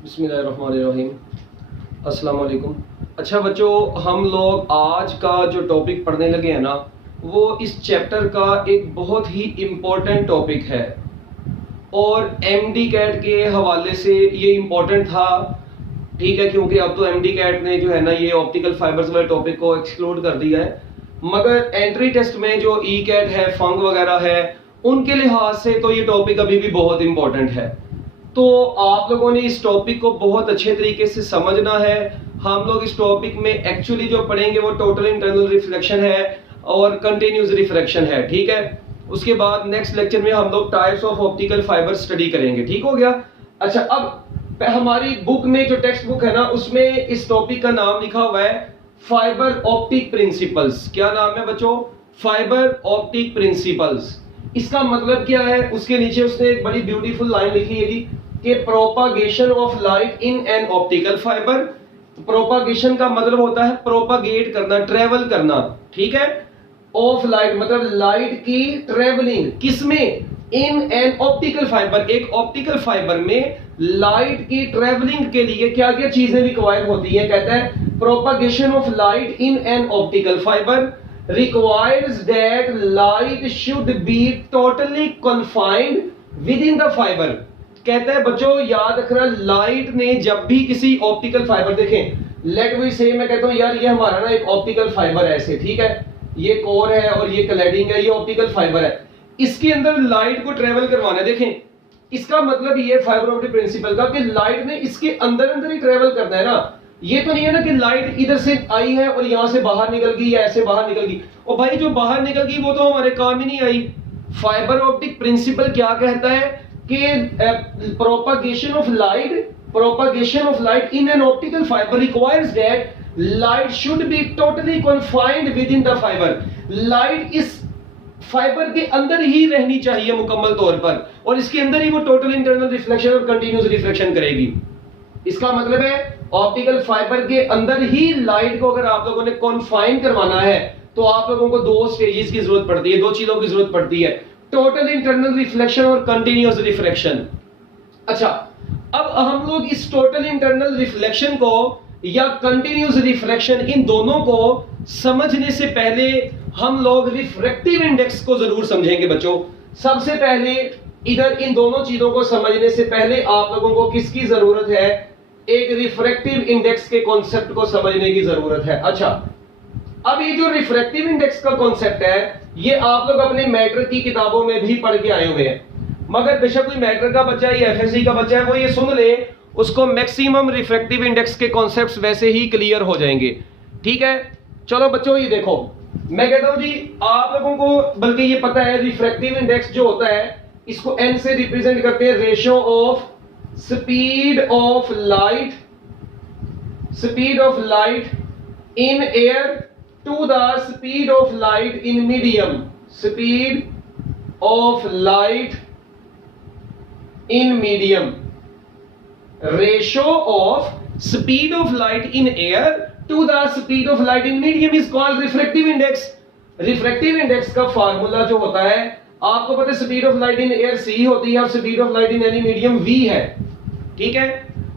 बिस्मिल्लाहिर्रहमानिर्रहीम। अस्सलाम वालेकुम। अच्छा बच्चों, हम लोग आज का जो टॉपिक पढ़ने लगे हैं ना, वो इस चैप्टर का एक बहुत ही इम्पोर्टेंट टॉपिक है और एमडी कैट के हवाले से ये इम्पोर्टेंट था। ठीक है, क्योंकि अब तो एमडी कैट ने जो है ना ये ऑप्टिकल फाइबर्स वाले टॉपिक को एक्सक्लूड कर दिया है, मगर एंट्री टेस्ट में जो ई कैट है, फंग वगैरह है, उनके लिहाज से तो ये टॉपिक अभी भी बहुत इंपॉर्टेंट है। तो आप लोगों ने इस टॉपिक को बहुत अच्छे तरीके से समझना है। हम लोग इस टॉपिक में एक्चुअली जो पढ़ेंगे वो टोटल इंटरनल रिफ्लेक्शन है और कंटिन्यूस रिफ्रैक्शन है। ठीक है, उसके बाद नेक्स्ट लेक्चर में हम लोग types of optical fibre study करेंगे। ठीक हो गया। अच्छा, अब हमारी बुक में जो टेक्स्ट बुक है ना, उसमें इस टॉपिक का नाम लिखा हुआ है फाइबर ऑप्टिक प्रिंसिपल्स। क्या नाम है बच्चों? Fibre optic principles. इसका मतलब क्या है? उसके नीचे उसने एक बड़ी ब्यूटीफुल लाइन लिखी है जी कि propagation of light in an optical fibre. Propagation का मतलब होता है प्रोपागेट करना, ट्रेवल करना। ठीक है, ऑफ लाइट मतलब लाइट की ट्रेवलिंग, किसमें? In an optical fibre. एक ऑप्टिकल फाइबर में लाइट की ट्रेवलिंग के लिए क्या क्या चीजें रिक्वायर्ड होती है? कहता है propagation of light in an optical fibre requires that light should be totally confined within the fiber। कहता है बच्चों याद रखना, लाइट ने जब भी किसी ऑप्टिकल फाइबर, देखें लेट वी से, मैं कहता हूं यार ये हमारा ना एक ऑप्टिकल फाइबर है ऐसे, ठीक है, ये कोर है और ये क्लैडिंग है, ये ऑप्टिकल फाइबर है, इसके अंदर लाइट को ट्रेवल करवाना है। देखें इसका मतलब ये फाइबर ऑप्टिक प्रिंसिपल का कि लाइट ने इसके अंदर अंदर ही ट्रेवल करना है ना। ये तो नहीं है ना कि लाइट इधर से आई है और यहां से बाहर निकल गई या ऐसे बाहर निकल गई, और भाई जो बाहर निकल गई वो तो हमारे काम ही नहीं आई। फाइबर ऑप्टिक प्रिंसिपल क्या कहता है कि propagation of light in an optical fibre requires that light should be totally confined with in the fibre. Light इस फाइबर के अंदर ही रहनी चाहिए मुकम्मल तौर पर, और इसके अंदर ही वो टोटल इंटरनल रिफ्लेक्शन और कंटिन्यूस रिफ्लेक्शन करेगी। इसका मतलब है ऑप्टिकल फाइबर के अंदर ही लाइट को अगर आप लोगों ने कॉन्फाइन करवाना है तो आप लोगों को दो स्टेजेस की जरूरत पड़ती है, दो चीजों की जरूरत पड़ती है, टोटल इंटरनल रिफ्लेक्शन और कंटिन्यूस रिफ्रैक्शन। अच्छा, अब हम लोग इस टोटल इंटरनल रिफ्लेक्शन को या कंटिन्यूस रिफ्रैक्शन, इन दोनों को समझने से पहले हम लोग रिफ्रैक्टिव इंडेक्स को जरूर समझेंगे बच्चों। सबसे पहले इधर इन दोनों चीजों को समझने से पहले आप लोगों को किसकी जरूरत है? एक रिफ्रैक्टिव इंडेक्स के कॉन्सेप्ट को समझने की जरूरत है। अच्छा, अब ये जो रिफ्रैक्टिव इंडेक्स का कॉन्सेप्ट है ये आप लोग अपने मैटर की किताबों में भी पढ़ के आए हुए हैं, मगर बेशक कोई मैटर का बच्चा या एफएससी का बच्चा है वो ये सुन ले, उसको मैक्सिमम रिफ्रैक्टिव इंडेक्स के कॉन्सेप्ट्स वैसे ही क्लियर हो जाएंगे। ठीक है, चलो बच्चों ये देखो, मैं कहता हूं जी आप लोगों को बल्कि ये पता है रिफ्रैक्टिव इंडेक्स जो होता है इसको एन से रिप्रेजेंट करते हैं, ratio of speed of light in air to the speed of light in medium. Speed of light in medium, ratio of speed of light in air to the speed of light in medium is called refractive index. Refractive index का formula जो होता है आपको पता है, speed of light in air c होती है और speed of light in any medium v है। ठीक है,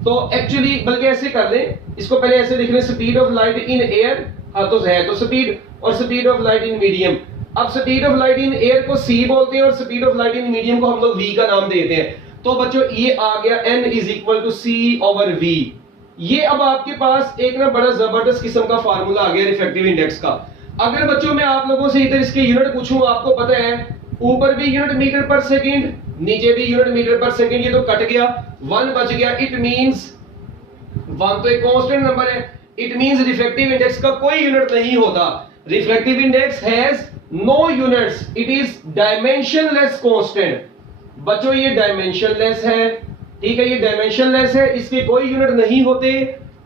तो एक्चुअली बल्कि ऐसे कर ले, इसको पहले ऐसे लिख ले, speed of light in air, हाँ तो है तो स्पीड, और speed of light in medium. अब speed of light in air को c बोलते हैं और speed of light in medium को हम लोग v का नाम देते हैं। तो बच्चों ये आ गया n is equal to c/v। ये अब आपके पास एक ना बड़ा जबरदस्त किस्म का फार्मूला आ गया रिफ्रैक्टिव इंडेक्स का। अगर बच्चों मैं आप लोगों से इधर इसके यूनिट पूछूं, आपको पता है ऊपर भी यूनिट मीटर पर सेकंड, नीचे भी यूनिट मीटर पर सेकंड, ये तो कट गया, 1 बच गया। इट मींस 1 तो एक कांस्टेंट नंबर है, इट मींस रिफ्रैक्टिव इंडेक्स का कोई यूनिट नहीं होता। Refractive index has no units, it is dimensionless constant. बच्चों ये डायमेंशनलेस है, ठीक है, ये डायमेंशनलेस है, इसके कोई यूनिट नहीं होते।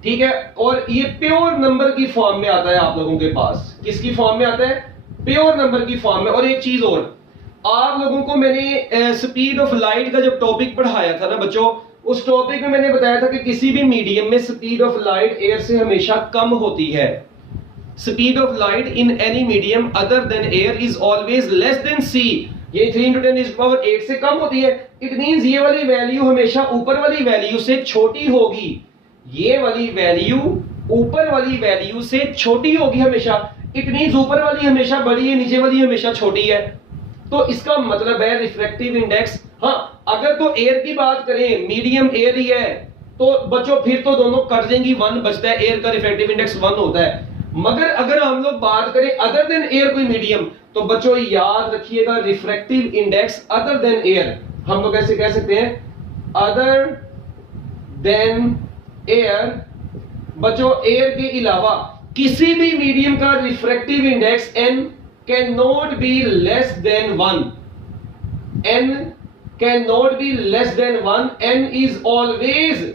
ठीक है, और ये प्योर नंबर की फॉर्म में आता है आप लोगों के पास। किसकी फॉर्म में आता है? प्योर नंबर की फॉर्म में। और एक चीज और, आप लोगों को मैंने स्पीड ऑफ लाइट का जब टॉपिक पढ़ाया था ना बच्चों, उस टॉपिक में मैंने बताया था कि किसी भी मीडियम में स्पीड ऑफ लाइट एयर से हमेशा कम होती है। Speed of light in any medium other than air is always less than c ये 3 into 10 raised to power 8 से कम होती है, इट मींस ये वाली वैल्यू हमेशा ऊपर वाली वैल्यू से छोटी होगी, ये वाली वैल्यू ऊपर वाली वैल्यू से छोटी होगी हमेशा। इट मींस ऊपर वाली हमेशा बड़ी है, नीचे वाली हमेशा छोटी है। तो इसका मतलब है रिफ्रैक्टिव इंडेक्स, हाँ अगर तो एयर की बात करें, मीडियम एयर ही है, तो बच्चों फिर तो दोनों कट जाएंगी, 1 बचता है, एयर का रिफ्रैक्टिव इंडेक्स 1 होता है। मगर अगर हम लोग बात करें अदर देन एयर कोई मीडियम, तो बच्चों याद रखिएगा refractive index other than air हम लोग ऐसे कह सकते हैं, अदर देन एयर, बच्चों एयर के अलावा किसी भी मीडियम का refractive index n can not be less than 1, n can not be less than 1, n is always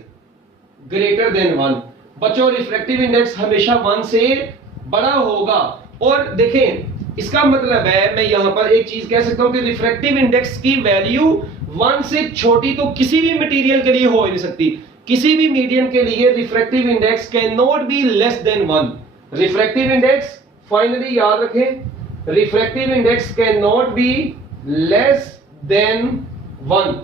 greater than 1। बच्चों रिफ्रैक्टिव इंडेक्स हमेशा 1 से बड़ा होगा। और देखें इसका मतलब है, मैं यहां पर एक चीज कह सकता हूं कि रिफ्रैक्टिव इंडेक्स की वैल्यू 1 से छोटी तो किसी भी मटेरियल के लिए हो ही नहीं सकती। किसी भी मीडियम के लिए refractive index can not be less than 1। Refractive index finally याद रखें, refractive index can not be less than 1।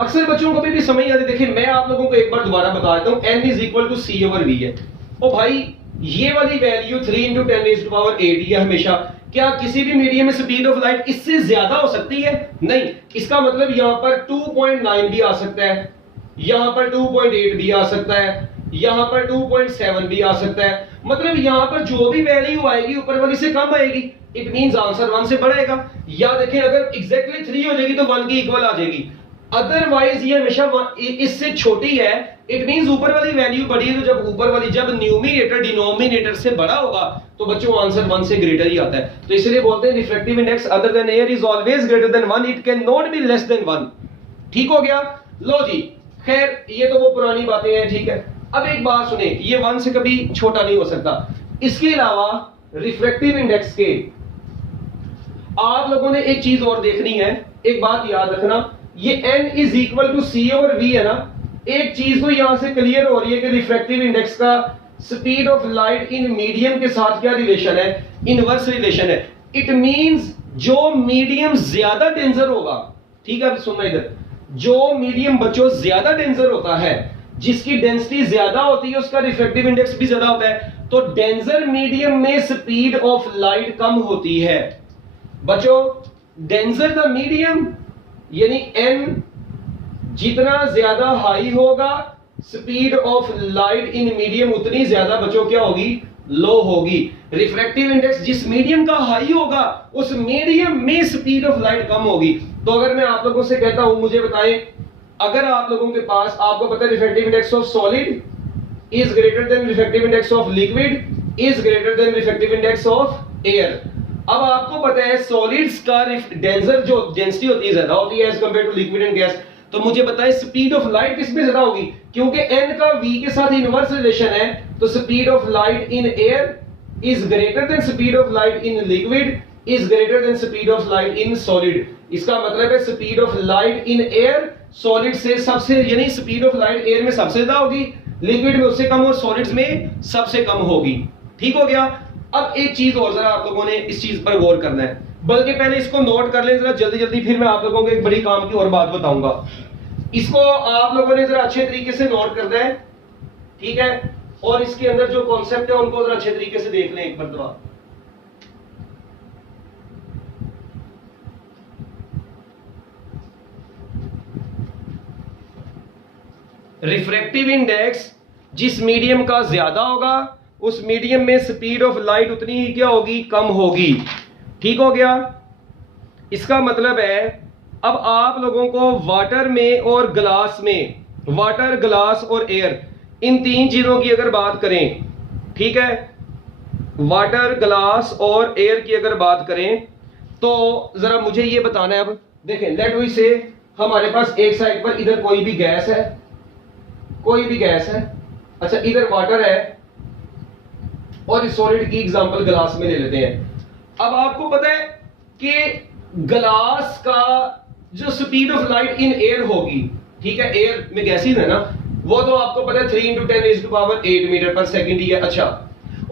अक्सर बच्चों को भी समझ नहीं आती। देखिए मैं आप लोगों को एक बार दोबारा बता देता हूं, n is equal to c over v है। ओ भाई ये वाली value 3 into 10 raised to power 8 है हमेशा। क्या किसी भी मीडियम में स्पीड ऑफ लाइट इससे ज्यादा हो सकती है? नहीं। इसका मतलब यहां पर 2.9 भी आ सकता है, यहां पर 2.8 भी आ सकता है, यहां पर 2.7 भी आ सकता है। मतलब यहां पर जो भी वैल्यू आएगी ऊपर वाली से कम आएगी, इट मींस आंसर 1 से बढ़ेगा। या देखें अगर एग्जैक्टली 3 हो जाएगी तो 1 की इक्वल आ जाएगी, अदरवाइज ये हमेशा इससे छोटी है, इट मींस ऊपर वाली वैल्यू बड़ी है। तो जब ऊपर वाली, जब न्यूमरेटर डिनोमिनेटर से बड़ा होगा तो बच्चों आंसर 1 से ग्रेटर ही आता है। तो इसलिए बोलते हैं refractive index other than air is always greater than 1, it can not be less than 1। ठीक हो गया? लो जी, खैर ये तो वो पुरानी बातें हैं, ठीक है। अब एक बात सुने, ये 1 से कभी छोटा नहीं हो सकता। इसके अलावा रिफ्रैक्टिव इंडेक्स के आप लोगों ने एक चीज और देखनी है, एक बात याद रखना, ये n is equal to c over v है ना। एक चीज तो यहां से क्लियर हो रही है कि रिफ्रैक्टिव इंडेक्स का speed of light in medium के साथ क्या रिलेशन है? इनवर्स रिलेशन है। इट मींस जो मीडियम ज्यादा डेंजर होगा, ठीक है, अब सुनना इधर, जो मीडियम बच्चों ज्यादा डेंजर होता है, जिसकी डेंसिटी ज्यादा होती है, उसका रिफ्रैक्टिव इंडेक्स भी ज्यादा होता है। तो डेंजर मीडियम में स्पीड ऑफ लाइट कम होती है। बच्चों डेंजर द मीडियम यानी n जितना ज्यादा हाई होगा, speed of light in medium उतनी ज्यादा बच्चों क्या होगी? लो होगी। रिफ्रैक्टिव इंडेक्स जिस मीडियम का हाई होगा उस मीडियम में स्पीड ऑफ लाइट कम होगी। तो अगर मैं आप लोगों से कहता हूं, मुझे बताएं, अगर आप लोगों के पास, आपको पता है refractive index of solid is greater than refractive index of liquid is greater than refractive index of air. अब आपको पता है सॉलिड्स का डेंसर जो डेंसिटी होती है ज्यादा होती है as compare to liquid and gas. तो मुझे बताएं स्पीड ऑफ लाइट किसमें ज्यादा होगी? क्योंकि n का v के साथ इनवर्स रिलेशन है, तो speed of light in air is greater than speed of light in liquid is greater than speed of light in solid. इसका मतलब है speed of light in air solid से सबसे, यानी स्पीड ऑफ लाइट एयर में सबसे ज्यादा होगी, लिक्विड में उससे कम और सॉलिड्स में सबसे कम होगी। ठीक हो गया? अब एक चीज और जरा आप लोगों ने इस चीज पर गौर करना है, बल्कि पहले इसको नोट कर लें जरा जल्दी जल्दी, फिर मैं आप लोगों को एक बड़ी काम की और बात बताऊंगा। इसको आप लोगों ने जरा अच्छे तरीके से नोट करना है, ठीक है, और इसके अंदर जो कॉन्सेप्ट है उनको जरा अच्छे तरीके से देख लें एक बार। रिफ्रैक्टिव इंडेक्स जिस मीडियम का ज्यादा होगा उस मीडियम में स्पीड ऑफ लाइट उतनी ही क्या होगी? कम होगी। ठीक हो गया? इसका मतलब है अब आप लोगों को वाटर में और ग्लास में, वाटर, ग्लास और एयर, इन तीन चीजों की अगर बात करें, ठीक है, वाटर, ग्लास और एयर की अगर बात करें, तो जरा मुझे ये बताना है। अब देखें, लेट वी से हमारे पास एक साइड पर इधर कोई भी गैस है, कोई भी गैस है, अच्छा इधर वाटर है, और इस सॉलिड की एग्जांपल ग्लास में ले लेते हैं। अब आपको पता है कि ग्लास का जो speed of light in air होगी, ठीक है, एयर में गैसेज है ना, वो तो आपको पता है 3 into 10 raised to power 8 metre पर सेकंड ही है। अच्छा,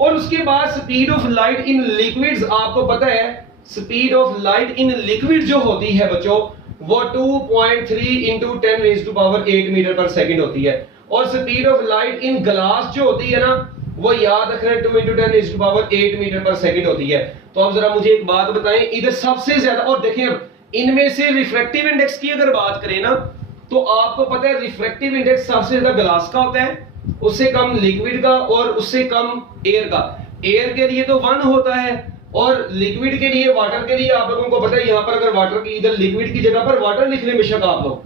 और उसके बाद speed of light in liquids आपको पता है speed of light in liquid जो होती है बच्चों वो 2.3 इंटू 10⁸ मीटर पर सेकंड होती है, और speed of light in glass जो होती है ना वो याद रखना 2 इंटू 10⁸ मीटर पर सेकंड होती है। तो अब जरा मुझे एक बात बताएं, इधर सबसे ज्यादा, और देखें अब इनमें से रिफ्रैक्टिव इंडेक्स की अगर बात करें ना तो आपको पता है रिफ्रैक्टिव इंडेक्स सबसे ज्यादा ग्लास का होता है, उससे कम लिक्विड का, और उससे कम एयर का। एयर के लिए तो 1 होता है, और लिक्विड के लिए, वाटर के लिए आप लोगों को पता है, यहां पर अगर वाटर की, इधर लिक्विड की जगह पर वाटर लिख लें बेशक आप लोग,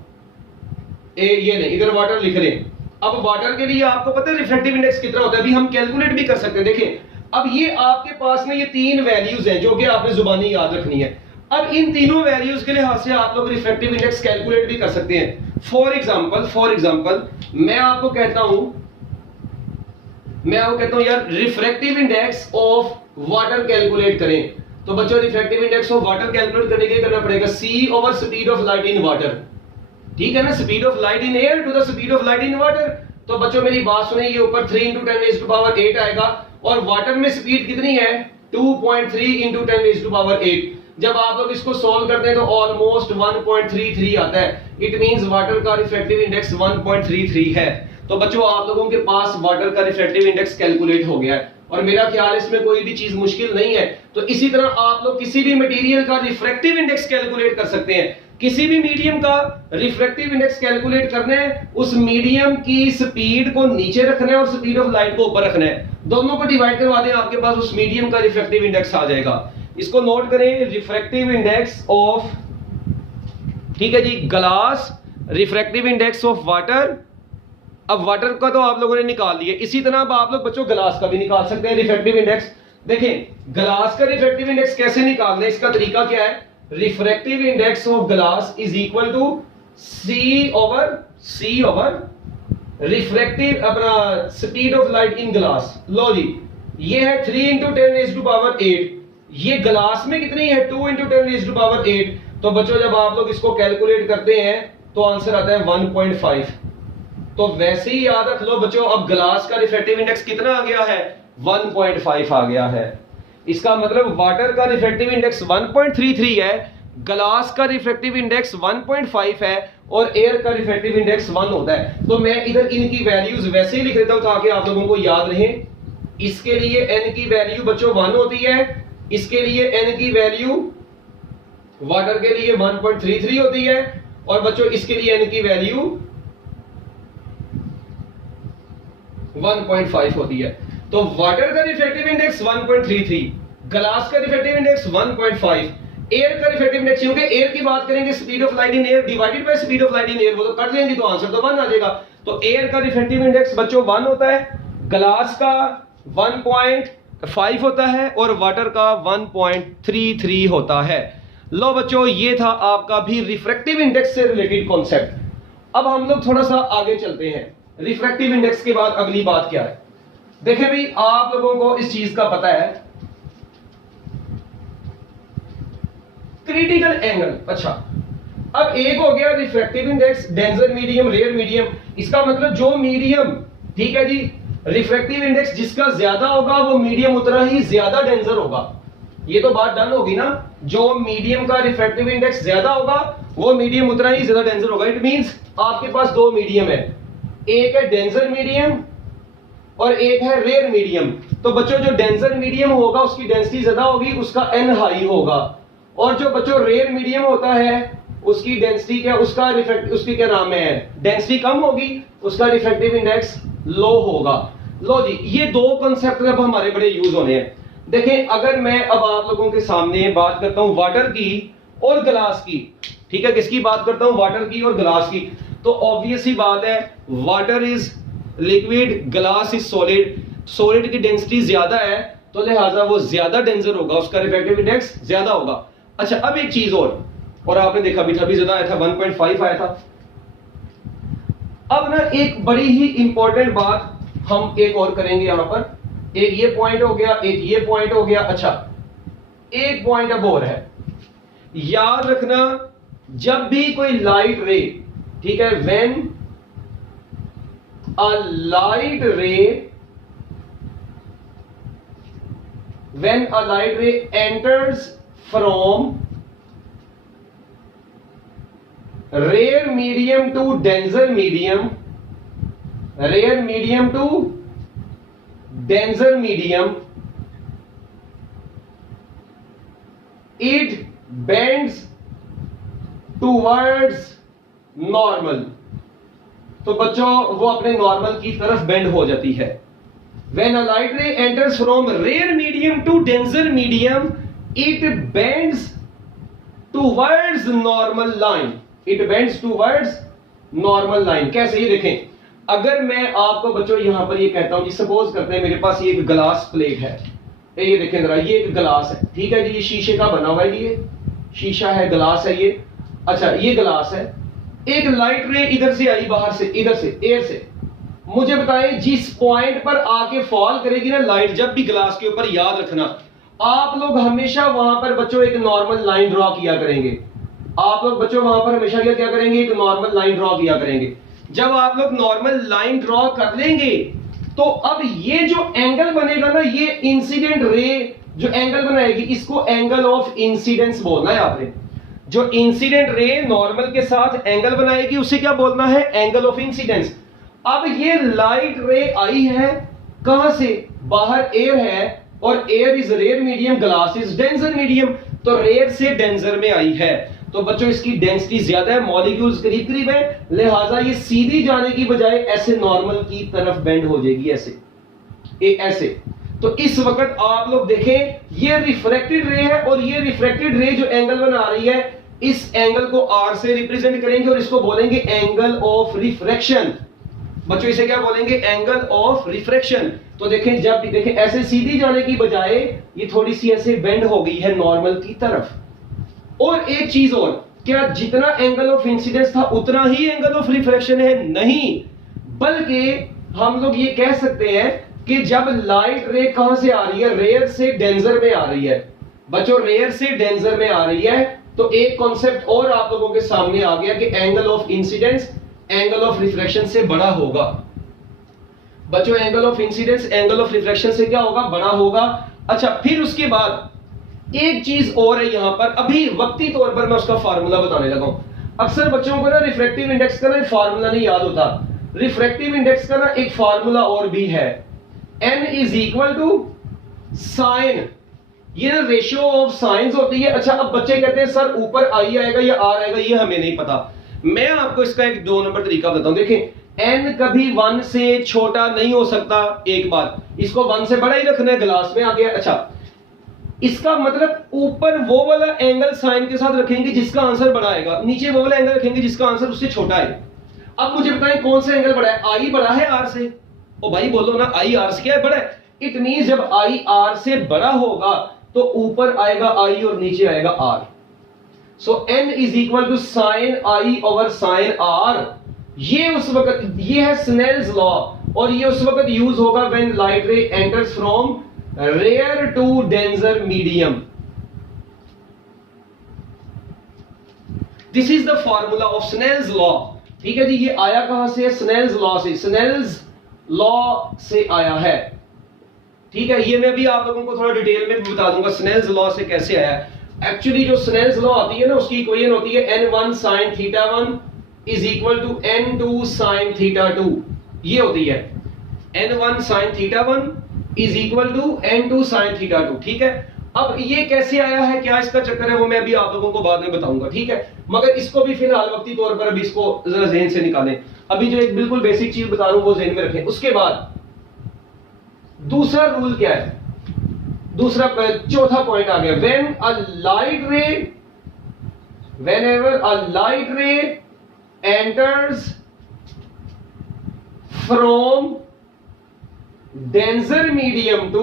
ये नहीं, इधर वाटर लिख लें। अब वाटर के लिए आपको पता है रिफ्रैक्टिव इंडेक्स कितना होता है, अभी हम कैलकुलेट भी कर सकते हैं। देखें अब ये आपके पास में ये 3 वैल्यूज हैं जो कि आपने जुबानी याद रखनी है। अब इन तीनों वैल्यूज के लिहाज से आप लोग रिफ्रैक्टिव इंडेक्स कैलकुलेट भी कर सकते हैं। फॉर एग्जांपल मैं आपको कहता हूं यार refractive index of water calculate करें, तो बच्चों refractive index of water calculate करने के लिए करना पड़ेगा C over speed of light in water, ठीक है ना, speed of light in air to the speed of light in water. तो बच्चों मेरी बात सुनिए, ये ऊपर 3 इंटू 10⁸ आएगा, और वाटर में स्पीड कितनी है 2.3 इंटू 10⁸। जब आप लोग इसको सॉल्व करते हैं तो ऑलमोस्ट 1.33 आता है। इट मींस वाटर का रिफ्रैक्टिव इंडेक्स 1.33 है। तो बच्चों आप लोगों के पास वाटर का रिफ्रैक्टिव इंडेक्स कैलकुलेट हो गया है, और मेरा ख्याल इसमें कोई भी चीज मुश्किल नहीं है। तो इसी तरह आप लोग किसी भी मटेरियल का रिफ्रैक्टिव इंडेक्स कैलकुलेट कर सकते हैं। किसी भी मीडियम का रिफ्रैक्टिव इंडेक्स कैलकुलेट करना है, उस मीडियम की स्पीड को नीचे रखना है और स्पीड ऑफ लाइट को ऊपर रखना है, दोनों को डिवाइड करवा दें, आपके पास उस मीडियम का रिफ्रैक्टिव इंडेक्स आ जाएगा। इसको नोट करें, रिफ्रैक्टिव इंडेक्स ऑफ, ठीक है जी, glass, refractive index of water. अब वाटर का तो आप लोगों ने निकाल लिया, इसी तरह अब आप लोग बच्चों ग्लास का भी निकाल सकते हैं रिफ्रैक्टिव इंडेक्स। देखें ग्लास का रिफ्रैक्टिव इंडेक्स कैसे निकालना है, इसका तरीका क्या है, refractive index of glass is equal to C over refractive अपना speed of light in glass. लो जी, ये है 3 इंटू 10⁸, ये ग्लास में कितनी है 2 इंटू 10⁸। तो बच्चों जब आप लोग इसको कैलकुलेट करते हैं तो आंसर आता है 1.5। तो वैसे ही याद रख लो बच्चों, अब ग्लास का रिफ्रैक्टिव इंडेक्स कितना आ गया है 1.5 आ गया है। इसका मतलब वाटर का रिफ्रैक्टिव इंडेक्स 1.33 है, ग्लास का रिफ्रैक्टिव इंडेक्स 1.5 है, और एयर का रिफ्रैक्टिव इंडेक्स 1 होता है। तो मैं इधर इनकी वैल्यूज वैसे ही लिख देता हूं ताकि आप लोगों को याद रहे। इसके लिए n की वैल्यू बच्चों 1 होती है, इसके लिए n की वैल्यू वाटर के लिए 1.33 होती है, और बच्चों इसके लिए n की वैल्यू 1.5 होती है। तो वाटर का रिफ्रैक्टिव इंडेक्स 1.33, ग्लास का रिफ्रैक्टिव इंडेक्स 1.5, एयर का रिफ्रैक्टिव इंडेक्स, क्योंकि एयर की बात करेंगे speed of light in air divided by speed of light in air, वो तो कर लेंगे तो आंसर तो 1 आ जाएगा। तो एयर का रिफ्रैक्टिव इंडेक्स बच्चों 1 होता है, ग्लास का 1.5 होता है, और वाटर का 1.33 होता है। लो बच्चों ये था आपका भी रिफ्रैक्टिव इंडेक्स से रिलेटेड कॉन्सेप्ट। अब हम लोग थोड़ा सा आगे चलते हैं। रिफ्रैक्टिव इंडेक्स के बाद अगली बात क्या है, देखें भाई आप लोगों को इस चीज का पता है क्रिटिकल एंगल। अच्छा अब एक हो गया refractive index, denser medium, rare medium. इसका मतलब जो मीडियम, ठीक है जी, रिफ्रैक्टिव इंडेक्स जिसका ज्यादा होगा वो मीडियम उतना ही ज्यादा डेंजर होगा। ये तो बात डन होगी ना, जो मीडियम का रिफ्रैक्टिव इंडेक्स ज्यादा होगा वो मीडियम उतना ही ज्यादा डेंजर होगा। इट मींस आपके पास दो मीडियम है, एक है डेंजर मीडियम और एक है रेयर मीडियम। तो बच्चों जो डेंजर मीडियम होगा उसकी डेंसिटी ज्यादा होगी, उसका n हाई होगा, और जो बच्चों रेयर मीडियम होता है उसकी डेंसिटी क्या, उसकी क्या नाम है, डेंसिटी कम होगी, उसका रिफ्रैक्टिव इंडेक्स लो होगा। लो जी ये दो कॉन्सेप्ट अब हमारे बड़े यूज होने हैं। देखें अगर मैं अब आप लोगों के सामने बात करता हूं वाटर की और ग्लास की, ठीक है, किसकी बात करता हूं, वाटर की और ग्लास की, तो ऑब्वियस ही बात है water is liquid, glass is solid. Solid की डेंसिटी ज्यादा है तो लिहाजा वो ज्यादा डेंजर होगा, उसका रिफ्रैक्टिव इंडेक्स ज्यादा होगा। अच्छा अब एक चीज और आपने देखा भी था, अभी ज्यादा आया था, 1.5 आया था। अब ना एक बड़ी ही इंपॉर्टेंट बात हम एक और करेंगे यहां पर, एक ये पॉइंट हो गया, एक ये पॉइंट हो गया। अच्छा एक पॉइंट अब और है, याद रखना जब भी कोई लाइट रे, ठीक है, when a light ray enters from rare medium to denser medium, rare medium to denser medium, it bends towards normal. तो बच्चों वो अपने नॉर्मल की तरफ बेंड हो जाती है। When a light ray enters from rare medium to denser medium, it bends towards normal line. It bends towards normal line. कैसे? ये देखें, अगर मैं आपको बच्चों यहां पर ये कहता हूं जी, सपोज करते हैं मेरे पास ये एक ग्लास प्लेट है, ये देखें जरा, ये एक ग्लास है, ठीक है जी, ये शीशे का बना हुआ है, ये शीशा है, ग्लास है ये। अच्छा, ये ग्लास है, एक लाइट रे इधर से आई, बाहर से, इधर से, एयर से। मुझे बताएं जिस पॉइंट पर आके फॉल करेगी ना लाइट, जब भी ग्लास के ऊपर, याद रखना आप लोग हमेशा वहां पर बच्चों एक नॉर्मल लाइन ड्रॉ किया करेंगे। आप लोग बच्चों वहां पर हमेशा क्या करेंगे? एक नॉर्मल लाइन ड्रॉ किया करेंगे। जब आप लोग नॉर्मल लाइन ड्रॉ कर लेंगे तो अब ये जो एंगल बनेगा ना, ये इंसिडेंट रे जो एंगल बनाएगी, इसको एंगल ऑफ इंसिडेंस बोलना है आपने। जो इंसिडेंट रे नॉर्मल के साथ एंगल बनाएगी उसे क्या बोलना है? Angle of incidence. अब ये लाइट रे आई है कहां से? बाहर एयर है, और air is rare medium, glass is denser medium, तो रेयर से डेंसर में आई है। तो बच्चों इसकी डेंसिटी ज्यादा है, मॉलिक्यूल्स करीब करीब है, लिहाजा ये सीधी जाने की बजाय ऐसे नॉर्मल की तरफ बेंड हो जाएगी, ऐसे ऐसे। तो इस वक्त आप लोग देखें, ये रिफ्रैक्टेड रे है, और ये रिफ्रैक्टेड रे जो एंगल बना रही है, इस एंगल को आर से रिप्रेजेंट करेंगे और इसको बोलेंगे एंगल ऑफ रिफ्रैक्शन। बच्चों इसे क्या बोलेंगे? Angle of refraction. तो देखें, जब भी देखें ऐसे सीधी जाने की बजाय ये थोड़ी सी ऐसे बेंड हो गई है नॉर्मल की तरफ। और एक चीज और, क्या जितना एंगल ऑफ इंसिडेंस था उतना ही एंगल ऑफ रिफ्रैक्शन है? नहीं, बल्कि हम लोग ये कह सकते हैं कि जब लाइट रे कहां से आ रही है? रेयर से डेंसर में आ रही है। बच्चों रेयर से डेंसर में आ रही है, तो एक कॉन्सेप्ट और आप लोगों के सामने आ गया कि angle of incidence angle of refraction से बड़ा होगा। बच्चों angle of incidence angle of refraction से क्या होगा? बड़ा होगा। अच्छा, फिर उसके बाद एक चीज और है यहां पर, अभी वक्ती तौर पर मैं उसका फार्मूला बताने लगा हूं। अक्सर बच्चों को ना रिफ्रैक्टिव इंडेक्स का ना फार्मूला नहीं याद होता। रिफ्रैक्टिव इंडेक्स का ना एक फार्मूला और भी है, n is equal to sine, ये रेशियो ऑफ साइंस होती है। अच्छा, अब बच्चे कहते हैं सर ऊपर आई आएगा या आर आएगा, ये हमें नहीं पता। मैं आपको इसका एक 2 नंबर तरीका बताता हूं। देखें, n कभी 1 से छोटा नहीं हो सकता, एक बात, इसको 1 से बड़ा ही रखना है, ग्लास में आ गया। अच्छा, इसका मतलब ऊपर वो वाला एंगल साइन के साथ रखेंगे जिसका आंसर बड़ा आएगा, नीचे वो वाला एंगल रखेंगे जिसका आंसर उससे छोटा है। अब मुझे बताएं कौन सा एंगल बड़ा है? आई बड़ा है आर से? ओ भाई बोलो ना, आई आर से क्या है? बड़ा है। इट मींस जब आई आर से बड़ा होगा तो ऊपर आएगा आई और नीचे आएगा r. So n is equal to sine i over sine r. ये उस वक्त, ये है स्नेल्स लॉ, और ये उस वक्त यूज होगा when light ray enters from rare to denser medium. This is the formula of Snell's law. ठीक है जी, ये आया कहां से? स्नेल्स लॉ से, स्नेल्स लॉ से आया है। ठीक है, ये मैं भी आप लोगों को थोड़ा डिटेल में बता दूंगा स्नेल्स लॉ से कैसे आया है। एक्चुअली जो स्नेल्स लॉ आती है ना, उसकी इक्वेशन होती है n1 sin θ1 is equal to n2 sin θ2। ये होती है n1 sin θ1 is equal to n2 sin θ2। ठीक है, अब ये कैसे आया है, क्या इसका चक्कर है, वो मैं अभी आप लोगों को बाद में बताऊंगा। ठीक है, मगर इसको भी फिलहाल वक्ती तौर पर अभी इसको जरा ज़हन से निकालें। अभी जो एक बिल्कुल बेसिक चीज बता रहा हूं वो ज़हन में रखें। उसके बाद दूसरा रूल क्या है? दूसरा चौथा पॉइंट आ गया, when a light ray, whenever a light ray enters from denser medium to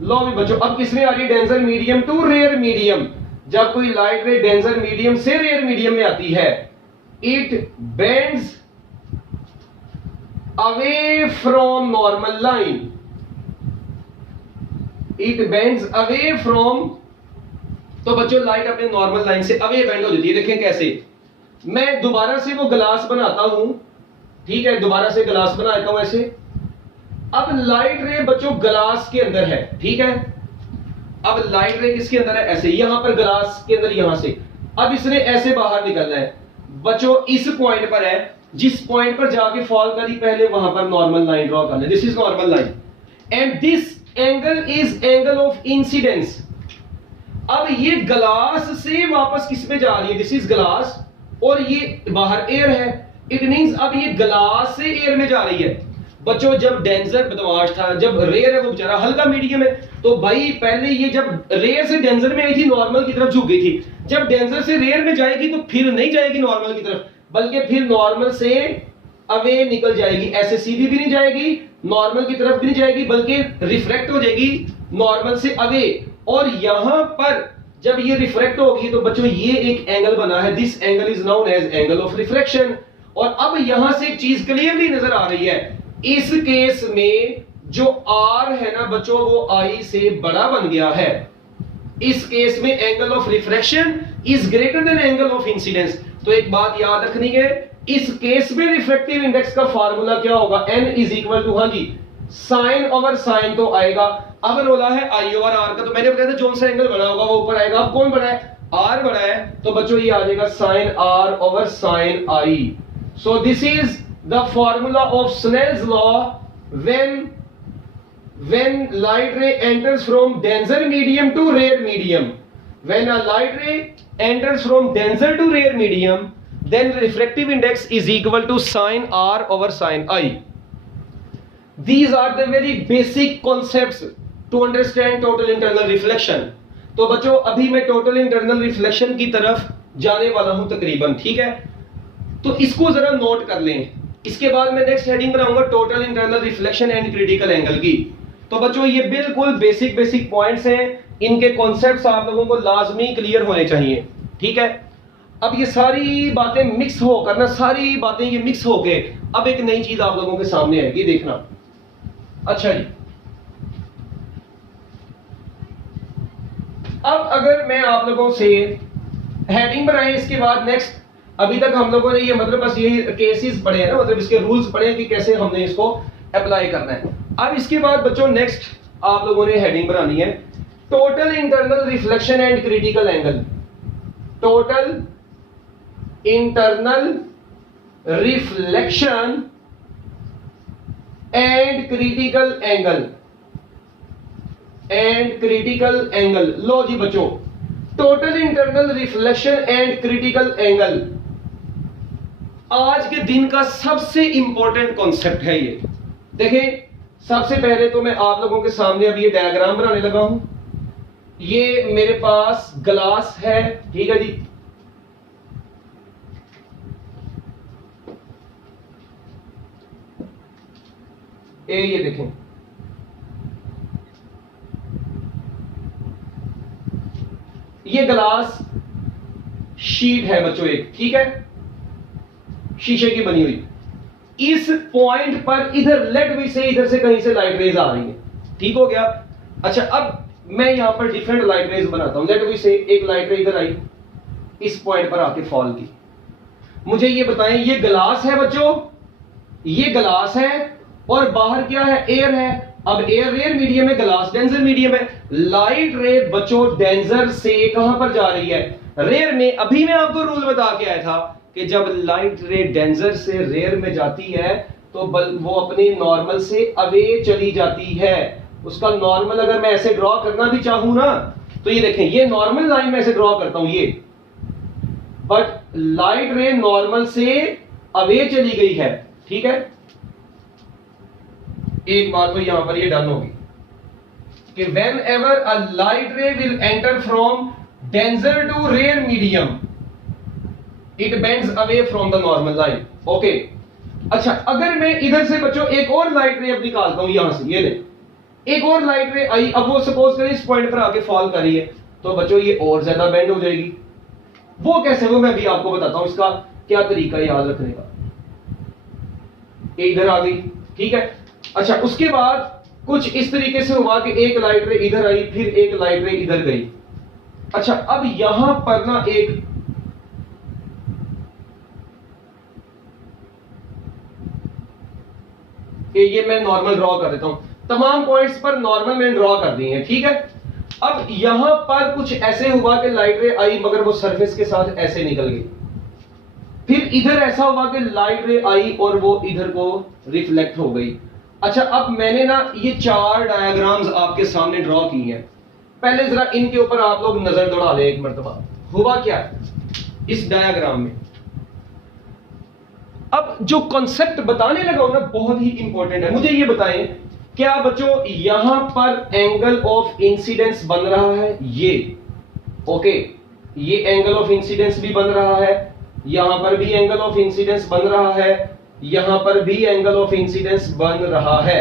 लो भी बच्चों, अब किसमें आ रही है? Denser medium to rare medium. जब कोई लाइट रे डेंसर मीडियम से रेयर मीडियम में आती है, it bends away from normal line, it bends away from। तो बच्चों लाइट अपने नॉर्मल लाइन से अवे बेंड हो जाती है। देखें कैसे, मैं दोबारा से वो ग्लास बनाता हूं, ठीक है, दोबारा से ग्लास बनाता हूं ऐसे। अब लाइट रे बच्चों ग्लास के अंदर है, ठीक है। अब लाइट रे किसके अंदर है, ऐसे यहां पर ग्लास के अंदर, यहां से अब इसने ऐसे बाहर निकलना है बच्चों, इस पॉइंट पर है, जिस पॉइंट पर जाके फॉल करी पहले वहां पर नॉर्मल लाइन ड्रॉ करना है। This is normal line and this angle is angle of incidence. अब ये ग्लास से वापस किस में जा रही है, दिस इज ग्लास और ये बाहर एयर है, इट मींस अब ये ग्लास से एयर में जा रही है। बच्चों जब डेंजर बदमाश था, जब रेयर है वो बेचारा हल्का मीडियम है, तो भाई पहले ये जब रेयर से डेंजर में आई थी नॉर्मल की तरफ झुक गई थी, जब डेंजर से रेयर में जाएगी तो फिर नहीं जाएगी नॉर्मल की तरफ, बल्कि फिर नॉर्मल से अवे निकल जाएगी, ऐसे सीधी भी नहीं जाएगी, नॉर्मल की तरफ भी नहीं जाएगी, बल्कि रिफ्रैक्ट हो जाएगी नॉर्मल से अवे। और यहां पर जब ये रिफ्रैक्ट होगी तो बच्चों ये एक एंगल बना है, this angle is known as angle of refraction. और अब यहां से एक चीज क्लियरली नजर आ रही है, इस केस में जो R है ना बच्चों वो I से बड़ा बन गया है। इस केस में angle of refraction is greater than angle of incidence. तो एक बात याद रखनी है, इस केस में रिफ्रैक्टिव इंडेक्स का फार्मूला क्या होगा, n इज इक्वल टू, हाँ जी, साइन ओवर साइन तो आएगा। अब रोला है I ओवर R का, तो मैंने बताया था जो सा एंगल बना होगा वो ऊपर आएगा। अब कौन बना है, R बना है, तो बच्चों ये आ जाएगा sine R over sine I। So this is the formula of Snell's law when light ray enters from denser medium to rare medium. When a light ray enters from denser to rare medium, then refractive index is equal to sin R over sin I. These are the very basic concepts to understand total internal reflection. तो बच्चों अभी मैं total internal reflection की तरफ जाने वाला हूं तकरीबन, ठीक है। तो इसको जरा नोट कर लें, इसके बाद मैं नेक्स्ट हेडिंग बनाऊंगा total internal reflection and critical angle की। तो बच्चों ये बिल्कुल बेसिक पॉइंट्स हैं, इनके कॉन्सेप्ट्स आप लोगों को लाजमी क्लियर होने चाहिए, ठीक है। अब ये सारी बातें मिक्स होकर ना, सारी बातें ये मिक्स होके अब एक नई चीज आप लोगों के सामने आएगी, देखना। अच्छा जी, अब अगर मैं आप लोगों से हेडिंग बनाए, इसके बाद नेक्स्ट, अभी तक हम लोगों ने ये मतलब बस यही केसेस पढ़े हैं ना, मतलब इसके रूल्स पढ़े हैं कि कैसे हमने इसको अप्लाई करना है। अब इसके बाद बच्चों नेक्स्ट आप लोगों ने हेडिंग बनानी है total internal reflection and critical angle. Total internal reflection and critical angle, and critical angle. लो जी बच्चों, total internal reflection and critical angle आज के दिन का सबसे इंपॉर्टेंट कॉन्सेप्ट है ये। देखें, सबसे पहले तो मैं आप लोगों के सामने अब ये डायग्राम बनाने लगा हूं। ये मेरे पास ग्लास है, ठीक है जी। ये देखें, ये ग्लास शीट है बच्चों एक, ठीक है, शीशे की बनी हुई। इस पॉइंट पर इधर लेट वी से, इधर से कहीं से लाइट रेज आ रही है, ठीक हो गया। अच्छा, अब मैं यहां पर डिफरेंट लाइट रेज बनाता हूं। लेट वी से एक लाइट रे इधर आई, इस पॉइंट पर आके फॉल की। मुझे ये बताएं, ये ग्लास है बच्चों, ये ग्लास है और बाहर क्या है, एयर है। अब एयर रेयर मीडियम है, ग्लास डेंजर मीडियम है। लाइट रे बच्चों डेंजर से कहां पर जा रही है, रेयर में। अभी मैं आपको रूल बता के आया था कि जब लाइट रे डेंजर से रेयर में जाती है तो वो अपने नॉर्मल से अवे चली जाती है। उसका नॉर्मल अगर मैं ऐसे ड्रॉ करना भी चाहूं ना, तो ये देखें, ये नॉर्मल लाइन में ऐसे ड्रॉ करता हूं ये, बट लाइट रे नॉर्मल से अवे चली गई है, ठीक है। एक बात तो यहां पर ये डन होगी कि whenever a light ray will enter from denser to rare medium, it bends away from the normal line. Okay, अच्छा, अगर मैं इधर से बच्चों एक और लाइट रे अब निकालता हूं, यहां से ये ले, एक और लाइट रे आई, अब वो सपोज करें इस पॉइंट पर आके फॉल कर रही है, तो बच्चों ये और ज्यादा बेंड हो जाएगी। वो कैसे, वो मैं भी आपको बताता हूं, इसका क्या तरीका है याद रखने का। ये इधर आ गई, ठीक है। अच्छा, उसके बाद कुछ इस तरीके से हुआ कि एक लाइट रे इधर आई, फिर एक लाइट रे इधर गई। अच्छा, अब यहां पर ना एक ये मैं नॉर्मल ड्रॉ कर देता हूं, तमाम पॉइंट्स पर नॉर्मल मैंने ड्रॉ कर दिए हैं, ठीक है। अब यहां पर कुछ ऐसे हुआ कि लाइट रे आई मगर वो सरफेस के साथ ऐसे निकल गई, फिर इधर ऐसा हुआ कि लाइट रे आई और वो इधर को रिफ्लेक्ट हो गई। अच्छा, अब मैंने ना ये 4 डायग्राम्स आपके सामने ड्रॉ की हैं, पहले जरा इनके ऊपर आप लोग नजर दौड़ा लें एक मर्तबा। हुआ क्या इस डायग्राम में, अब जो कॉन्सेप्ट बताने लगा हूं ना बहुत ही इंपॉर्टेंट है। मुझे ये बताएं, क्या बच्चों यहां पर एंगल ऑफ इंसिडेंस बन रहा है, ये ओके, ये एंगल ऑफ इंसिडेंस भी बन रहा है, यहां पर भी एंगल ऑफ इंसिडेंस बन रहा है, यहां पर भी एंगल ऑफ इंसिडेंस बन रहा है।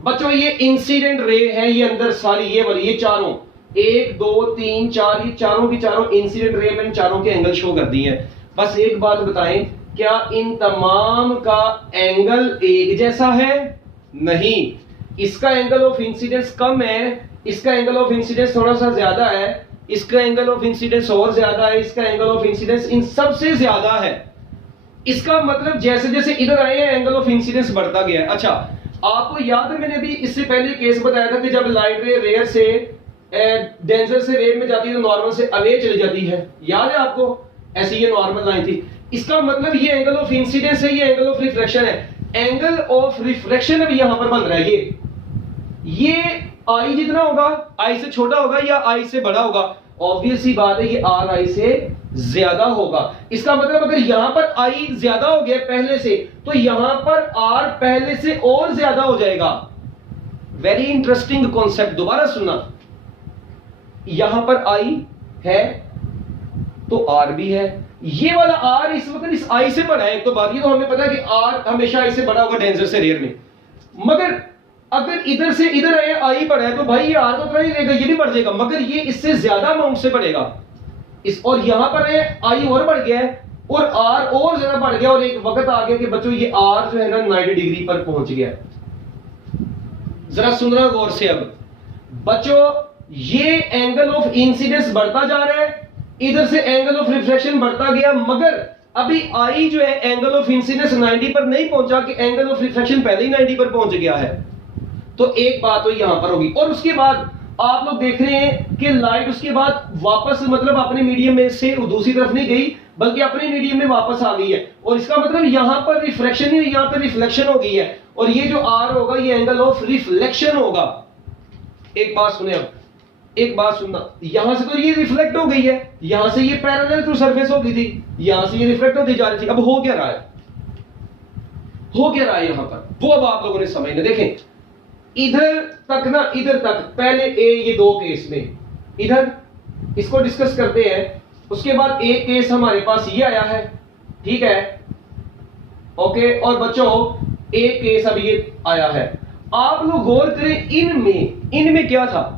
बच्चों ये इंसिडेंट रे है, ये अंदर सारी ये वाली, ये चारों 1 2 3 4, ये चारों की चारों इंसिडेंट रे में चारों के एंगल शो कर दिए हैं। बस एक बात बताएं, क्या इन तमाम का एंगल एक जैसा है? नहीं, इसका एंगल ऑफ इंसिडेंस कम है, इसका एंगल ऑफ इंसिडेंस थोड़ा सा ज्यादा है, इसका एंगल ऑफ इंसिडेंस और ज्यादा है, इसका एंगल ऑफ इंसिडेंस इन सबसे ज्यादा है। इसका मतलब जैसे जैसे इधर आए हैं एंगल ऑफ इंसिडेंस बढ़ता गया है। अच्छा, आपको याद है मैंने अभी इससे पहले केस बताया था कि जब लाइट रे रेयर से डेंसर से रेयर में जाती है तो नॉर्मल से अवे चली जाती है, याद है आपको? ऐसी ये नॉर्मल लाइन थी। इसका मतलब ये एंगल ऑफ इंसिडेंस है, ये एंगल ऑफ रिफ्लेक्शन है। एंगल ऑफ रिफ्लेक्शन अभी यहां पर बन रहा है, ये आई जितना होगा आई से छोटा होगा या आई से बड़ा होगा? ऑब्वियस सी बात है ये आर आई से ज्यादा होगा। इसका मतलब अगर यहां पर आई ज्यादा हो गया पहले से, तो यहां पर आर पहले से और ज्यादा हो जाएगा। वेरी इंटरेस्टिंग कॉन्सेप्ट, दोबारा सुनना। यहां पर आई है तो आर भी है, ये वाला आर इस वक्त इस आई से बड़ा है। एक तो बात ये तो हमें पता है कि आर हमेशा आई से बड़ा होगा डेंसर से रेयर में, मगर अगर इधर से इधर आए आई बढ़ा है तो भाई ये आर तो उतना ही रहेगा, ये भी बढ़ जाएगा, मगर ये इससे ज्यादा अमाउंट से बढ़ेगा। इस और यहां पर आई और बढ़ गया है और आर और ज्यादा बढ़ गया, और एक वक्त आ गया कि बच्चों ये आर जो है ना 90 डिग्री पर पहुंच गया। जरा सुनना गौर से। अब बच्चों ये एंगल ऑफ इंसिडेंस बढ़ता जा रहा है, इधर से एंगल ऑफ रिफ्लेक्शन बढ़ता गया, मगर अभी आई जो है एंगल ऑफ इंसिडेंस 90 पर नहीं पहुंचा कि एंगल ऑफ रिफ्लेक्शन पहले ही 90 पर पहुंच गया है। तो एक बात तो यहां पर होगी, और उसके बाद आप लोग देख रहे हैं कि लाइट उसके बाद वापस मतलब अपने मीडियम में से दूसरी तरफ नहीं गई बल्कि अपने मीडियम में वापस आ गई है, और इसका मतलब यहां पर रिफ्लेक्शन नहीं, यहां पर रिफ्लेक्शन हो गई है, और ये जो आर होगा ये एंगल ऑफ रिफ्लेक्शन होगा। एक बात सुने, अब एक बात सुनना, यहां से तो ये रिफ्लेक्ट हो गई है, यहां से ये पैरेलल टू सरफेस हो गई थी, यहां से ये रिफ्लेक्ट होती जा रही थी। अब हो क्या रहा है, हो क्या रहा है यहां पर, वो अब आप लोगों ने समझना। देखें इधर तक ना, इधर तक पहले ये 2 केस में इधर इसको डिस्कस करते हैं, उसके बाद एक केस हमारे पास ये आया है, ठीक है, ओके, और बच्चों एक केस अब ये आया है। आप लोग गौर करें, इनमें क्या था,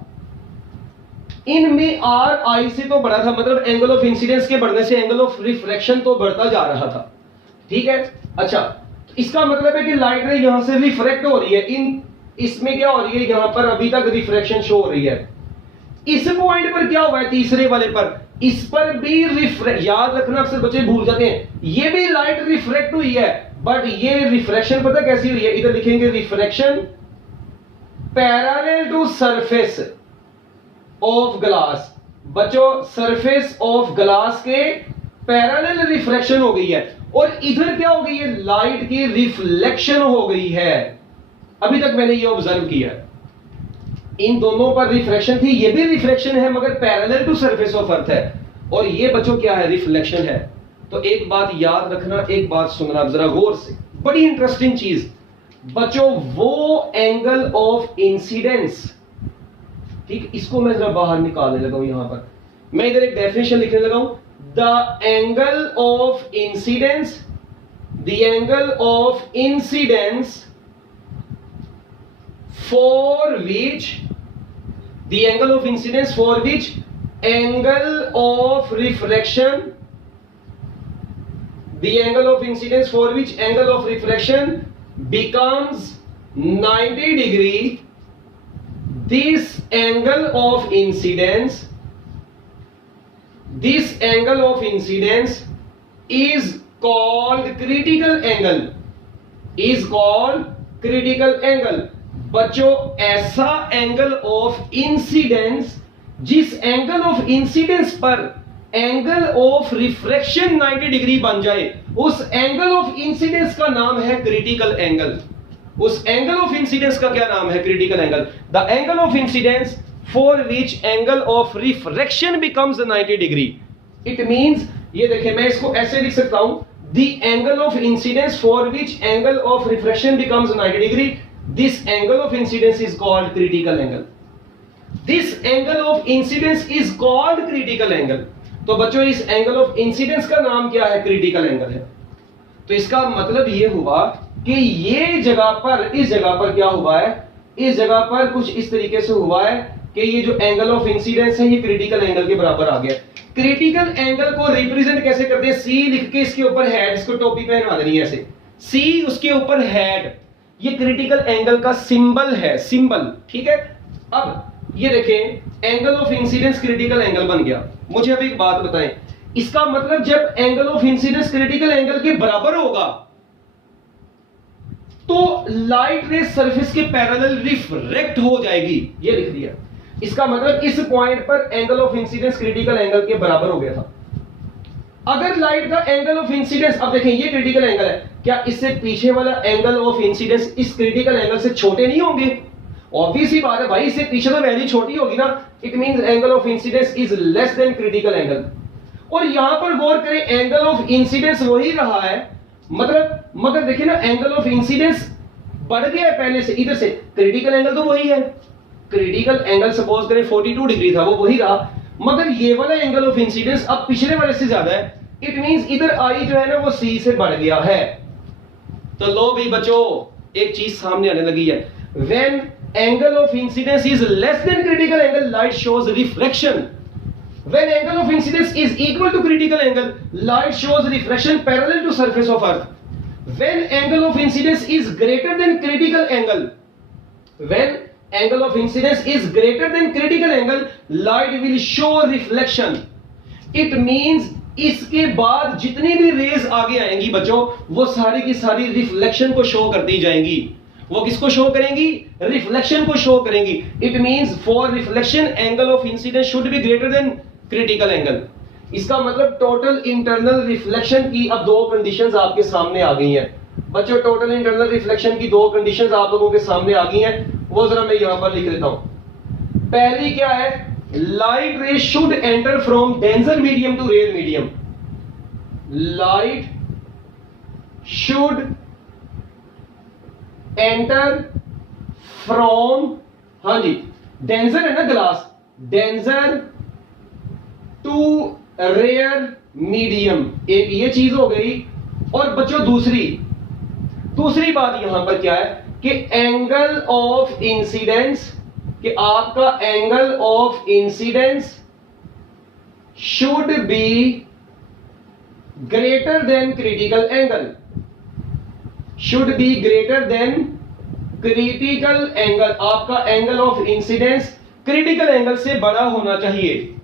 इनमें आर आई से तो बढ़ा था, मतलब एंगल ऑफ इंसिडेंस के बढ़ने से एंगल ऑफ रिफ्लेक्शन तो बढ़ता जा रहा था, ठीक है। अच्छा, इसका मतलब है कि लाइट रे यहां से रिफ्लेक्ट हो रही है, इसमें क्या हो रही है, यहां पर अभी तक रिफ्लेक्शन शो हो रही है। इस पॉइंट पर क्या हुआ है, तीसरे वाले पर, इस पर भी याद रखना, अक्सर बच्चे भूल जाते हैं, ये भी लाइट रिफ्लेक्ट हुई है, बट ये रिफ्लेक्शन पता कैसी हुई है, इधर लिखेंगे reflection parallel to surface of glass. बच्चों सरफेस ऑफ ग्लास के पैरेलल रिफ्लेक्शन हो गई है, और इधर क्या हो गई है, लाइट की रिफ्लेक्शन हो गई है। अभी तक मैंने ये ऑब्जर्व किया, इन दोनों पर रिफ्लेक्शन थी, ये भी रिफ्लेक्शन है मगर parallel to surface of earth है, और ये बच्चों क्या है, रिफ्लेक्शन है। तो एक बात याद रखना, एक बात सुनना जरा गौर से, बड़ी इंटरेस्टिंग चीज बच्चों, वो एंगल ऑफ इंसिडेंस, ठीक, इसको मैं जरा बाहर निकालने लगा हूं, यहां पर मैं इधर एक डेफिनेशन लिखने लगा हूं, the angle of incidence, the angle of incidence for which the angle of incidence, for which angle of reflection, the angle of incidence for which angle of reflection becomes 90 degree, this angle of incidence, this angle of incidence is called critical angle, is called critical angle. बच्चों ऐसा angle of incidence जिस angle of incidence पर angle of refraction 90 degree बन जाए, उस angle of incidence का नाम है क्रिटिकल एंगल। उस एंगल ऑफ इंसिडेंस का क्या नाम है? Critical angle. The angle of incidence for which angle of refraction becomes 90 degree. It means, ये देखिए मैं इसको ऐसे लिख सकता हूं, the angle of incidence for which angle of refraction becomes 90 degree, this angle of incidence is called critical angle. This angle of incidence is called critical angle. तो बच्चों इस एंगल ऑफ इंसिडेंस का नाम क्या है? क्रिटिकल एंगल है। तो इसका मतलब ये हुआ कि ये जगह पर, इस जगह पर क्या हुआ है? इस जगह पर कुछ इस तरीके से हुआ है कि ये जो एंगल ऑफ इंसिडेंस है ये क्रिटिकल एंगल के बराबर आ गया। क्रिटिकल एंगल को रिप्रेजेंट कैसे करते हैं? सी लिख के इसके ऊपर हेड, इसको टोपी पहना देनी है ऐसे, सी उसके ऊपर हेड, ये क्रिटिकल एंगल का सिंबल है, सिंबल। ठीक है, अब ये देखें angle of incidence critical angle बन गया। मुझे अब एक बात बताएं, इसका मतलब जब angle of incidence critical angle के बराबर होगा तो लाइट रे सरफेस के पैरेलल रिफ्रैक्ट हो जाएगी, ये लिख दिया। इसका मतलब इस पॉइंट पर angle of incidence critical angle के बराबर हो गया था। अगर लाइट का एंगल ऑफ इंसिडेंस, अब देखें ये क्रिटिकल एंगल है, क्या इससे पीछे वाला एंगल ऑफ इंसिडेंस इस क्रिटिकल एंगल से छोटे नहीं होंगे? ऑब्वियस ही बात है भाई, इससे पीछे तो वैल्यू छोटी होगी ना। It means angle of incidence is less than critical angle. और यहां पर गौर करें, एंगल ऑफ इंसिडेंस वही रहा है, मतलब मगर देखिए ना एंगल ऑफ इंसिडेंस बढ़ गया है पहले से, इधर से क्रिटिकल एंगल तो वही है। क्रिटिकल एंगल सपोज करें 42 डिग्री था, वो वही रहा, मगर ये वाला एंगल ऑफ इंसिडेंस अब पिछले वाले से ज्यादा है। इट मींस इधर आई जो है ना वो सी से बढ़ गया है। तो लो भी बच्चों एक चीज सामने आने लगी है, when angle of incidence is less than critical angle, light shows reflection. When angle of incidence is equal to critical angle, light shows refraction parallel to surface of earth. When angle of incidence is greater than critical angle, when angle of incidence is greater than critical angle, light will show reflection. It means इसके बाद जितनी भी raise आगे आएंगी बच्चों, वो सारी की सारी रिफ्लेक्शन को शो करती जाएंगी। वो किसको शो करेंगी? रिफ्लेक्शन को शो करेंगी। It means for reflection angle of incidence should be greater than critical angle. इसका मतलब टोटल इंटरनल रिफ्लेक्शन की अब दो कंडीशंस आपके सामने आ गई हैं बच्चों। टोटल इंटरनल रिफ्लेक्शन की दो कंडीशंस आप लोगों के सामने आ गई हैं, वो जरा मैं यहां पर लिख देता हूं। पहली क्या है? Light ray should enter from denser medium to rare medium. Light should enter from, हाँ जी, डेंजर है ना glass, denser to rare medium, एक ये चीज हो गई। और बच्चों दूसरी बात यहां पर क्या है कि एंगल ऑफ इंसिडेंस, कि आपका angle of incidence should be greater than critical angle, should be greater than critical angle. आपका angle of incidence critical angle से बड़ा होना चाहिए।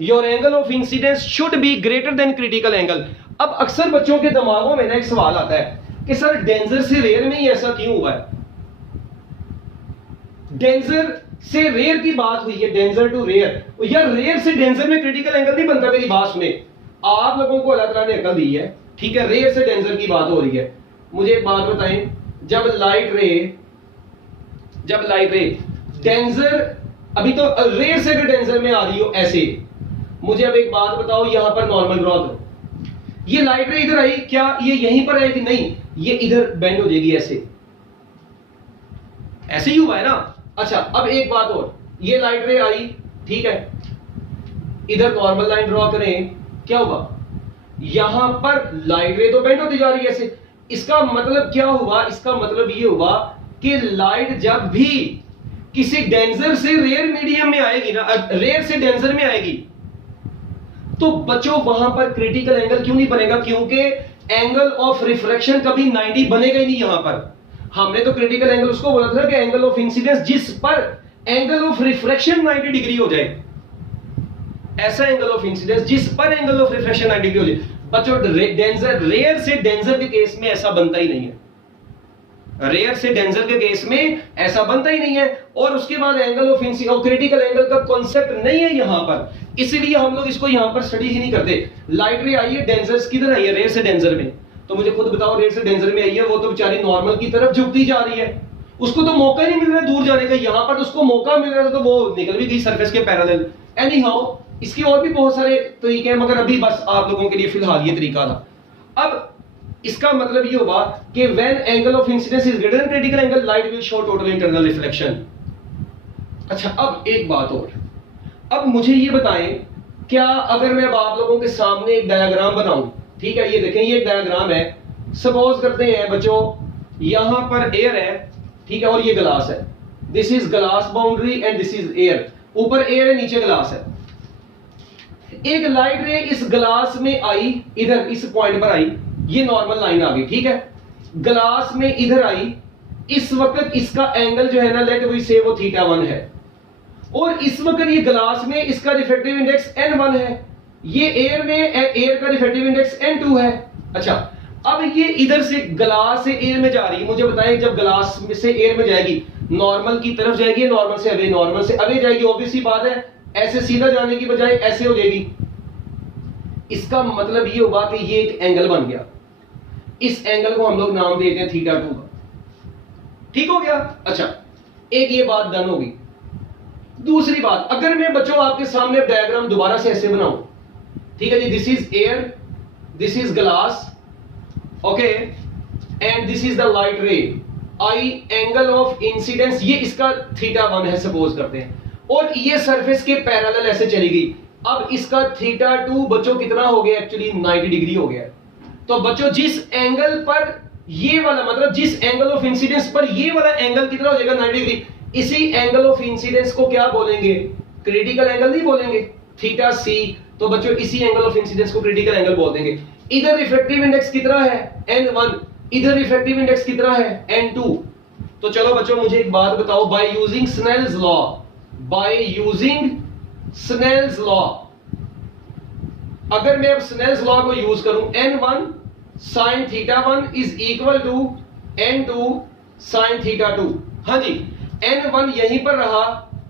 Your angle of incidence should be greater than critical angle. अब अक्सर बच्चों के दिमागों में ना एक सवाल आता है कि सर डेंजर से रेयर में ही ऐसा क्यों हुआ है? डेंजर से रेयर की बात हुई है, डेंजर टू रेयर, यार रेयर से डेंजर में क्रिटिकल एंगल नहीं बनता। मेरी बात सुने, आप लोगों को अल्लाह ताला ने अकल दी है, ठीक है, रेयर से डेंजर की बात हो रही है। मुझे एक बात बताएं, जब लाइट रे डेंजर, अभी तो रेयर से अगर डेंजर में आ रही हो ऐसे, मुझे अब एक बात बताओ, यहां पर नॉर्मल ग्रोथ, ये लाइट रे इधर आई, क्या ये यहीं पर आएगी? नहीं, ये इधर बेंड हो जाएगी ऐसे, ऐसे ही हुआ है ना। अच्छा अब एक बात और, ये लाइट रे आई, ठीक है, इधर नॉर्मल लाइन ड्रॉ करें, क्या हुआ? यहां पर लाइट रे तो बेंड होती जा रही है ऐसे। इसका मतलब क्या हुआ? इसका मतलब ये हुआ कि लाइट जब भी किसी डेंजर से रेयर मीडियम में आएगी ना, रेयर से डेंजर में आएगी, तो बच्चों वहां पर क्रिटिकल एंगल क्यों नहीं बनेगा? क्योंकि एंगल ऑफ रिफ्रैक्शन कभी 90 बनेगा ही नहीं। यहां पर हमने तो क्रिटिकल एंगल उसको बोला था कि एंगल ऑफ इंसिडेंस जिस पर एंगल ऑफ रिफ्रैक्शन 90 डिग्री हो जाए, ऐसा एंगल ऑफ इंसिडेंस जिस पर एंगल ऑफ रिफ्रैक्शन 90 डिग्री हो जाए। बच्चों डेंजर, रेयर से डेंजर के केस में ऐसा बनता ही नहीं है। रेयर से डेंजर के केस में ऐसा बनता ही नहीं है। और उसके बाद एंगल ऑफ इंसिडेंस और क्रिटिकल एंगल का कॉन्सेप्ट नहीं है यहां पर, इसलिए हम लोग इसको यहां पर स्टडी ही नहीं करते। लाइट रे आई है, डेंजर किधर आई है? रेयर से डेंजर में। तो मुझे खुद बताओ, रेयर से डेंजर में आई है, वो तो बेचारी नॉर्मल की तरफ झुकती जा रही है, उसको तो मौका ही नहीं मिल रहा दूर जाने का। यहां पर उसको मौका मिल रहा था तो वो निकल भी गई सरफेस के पैरेलल। एनी हाउ, इसके और भी बहुत सारे तरीके हैं, मगर अभी बस आप लोगों के लिए फिलहाल ये तरीका था। अब इसका मतलब ये होगा कि when angle of incidence is greater than critical angle, light will show total internal reflection. अच्छा, अब एक बात और, अब मुझे ये बताएं, क्या अगर मैं आप लोगों के सामने एक डायग्राम बनाऊं, ठीक है, ये देखें, ये एक डायग्राम है। सपोज करते हैं बच्चों, यहां पर एयर है, ठीक है, और ये ग्लास है। This is glass boundary and this is air. ऊपर एयर है, नीचे ग्लास है। एक लाइट रे इस ग्लास में आई, इधर इस पॉइंट पर आई, ये नॉर्मल लाइन आ गई, ठीक है। ग्लास में इधर आई, इस वक्त इसका एंगल जो है ना, लेट वी से वो θ1 है, और इस वक्त ये ग्लास में इसका रिफ्रैक्टिव इंडेक्स n1 है, ये एयर में एयर का रिफ्रैक्टिव इंडेक्स n2 है। अच्छा, अब ये इधर से ग्लास से एयर में जा रही है, मुझे बताएं जब ग्लास से एयर में जाएगी, नॉर्मल की तरफ जाएगी, नॉर्मल से अवे, नॉर्मल से अवे जाएगी, ऑब्वियस सी बात है, ऐसे सीधा जाने की बजाय ऐसे हो जाएगी। इसका मतलब ये होगा कि ये एक एंगल बन गया, इस एंगल को हम लोग नाम देते हैं θ2 का, ठीक हो गया। अच्छा, एक ये बात डन होगी। दूसरी बात, अगर मैं बच्चों आपके सामने डायग्राम दोबारा से ऐसे बनाऊं, ठीक है जी, this is air, this is glass, okay, and this is the light ray, I angle of incidence, ये इसका θ1 है सपोज करते हैं, और ये सरफेस के पैरेलल ऐसे चली गई। अब इसका θ2 बच्चों कितना हो गया? एक्चुअली 90 डिग्री हो गया। तो बच्चों जिस एंगल पर ये वाला, मतलब जिस एंगल ऑफ इंसिडेंस पर ये वाला एंगल कितना हो जाएगा? 90 डिग्री। इसी एंगल ऑफ इंसिडेंस को क्या बोलेंगे? क्रिटिकल एंगल नहीं बोलेंगे, θc। तो बच्चों इसी एंगल ऑफ इंसिडेंस को क्रिटिकल एंगल बोल देंगे। इधर रिफ्रैक्टिव इंडेक्स कितना है? n1, इधर रिफ्रैक्टिव इंडेक्स कितना है? n2। तो चलो बच्चों मुझे एक बात बताओ, by using Snell's law, by using Snell's law, अगर मैं अब स्नेल्स लॉ को यूज करूं, n1 sin θ1 is equal to n2 sin θ2। हाँ जी, n1 यहीं पर रहा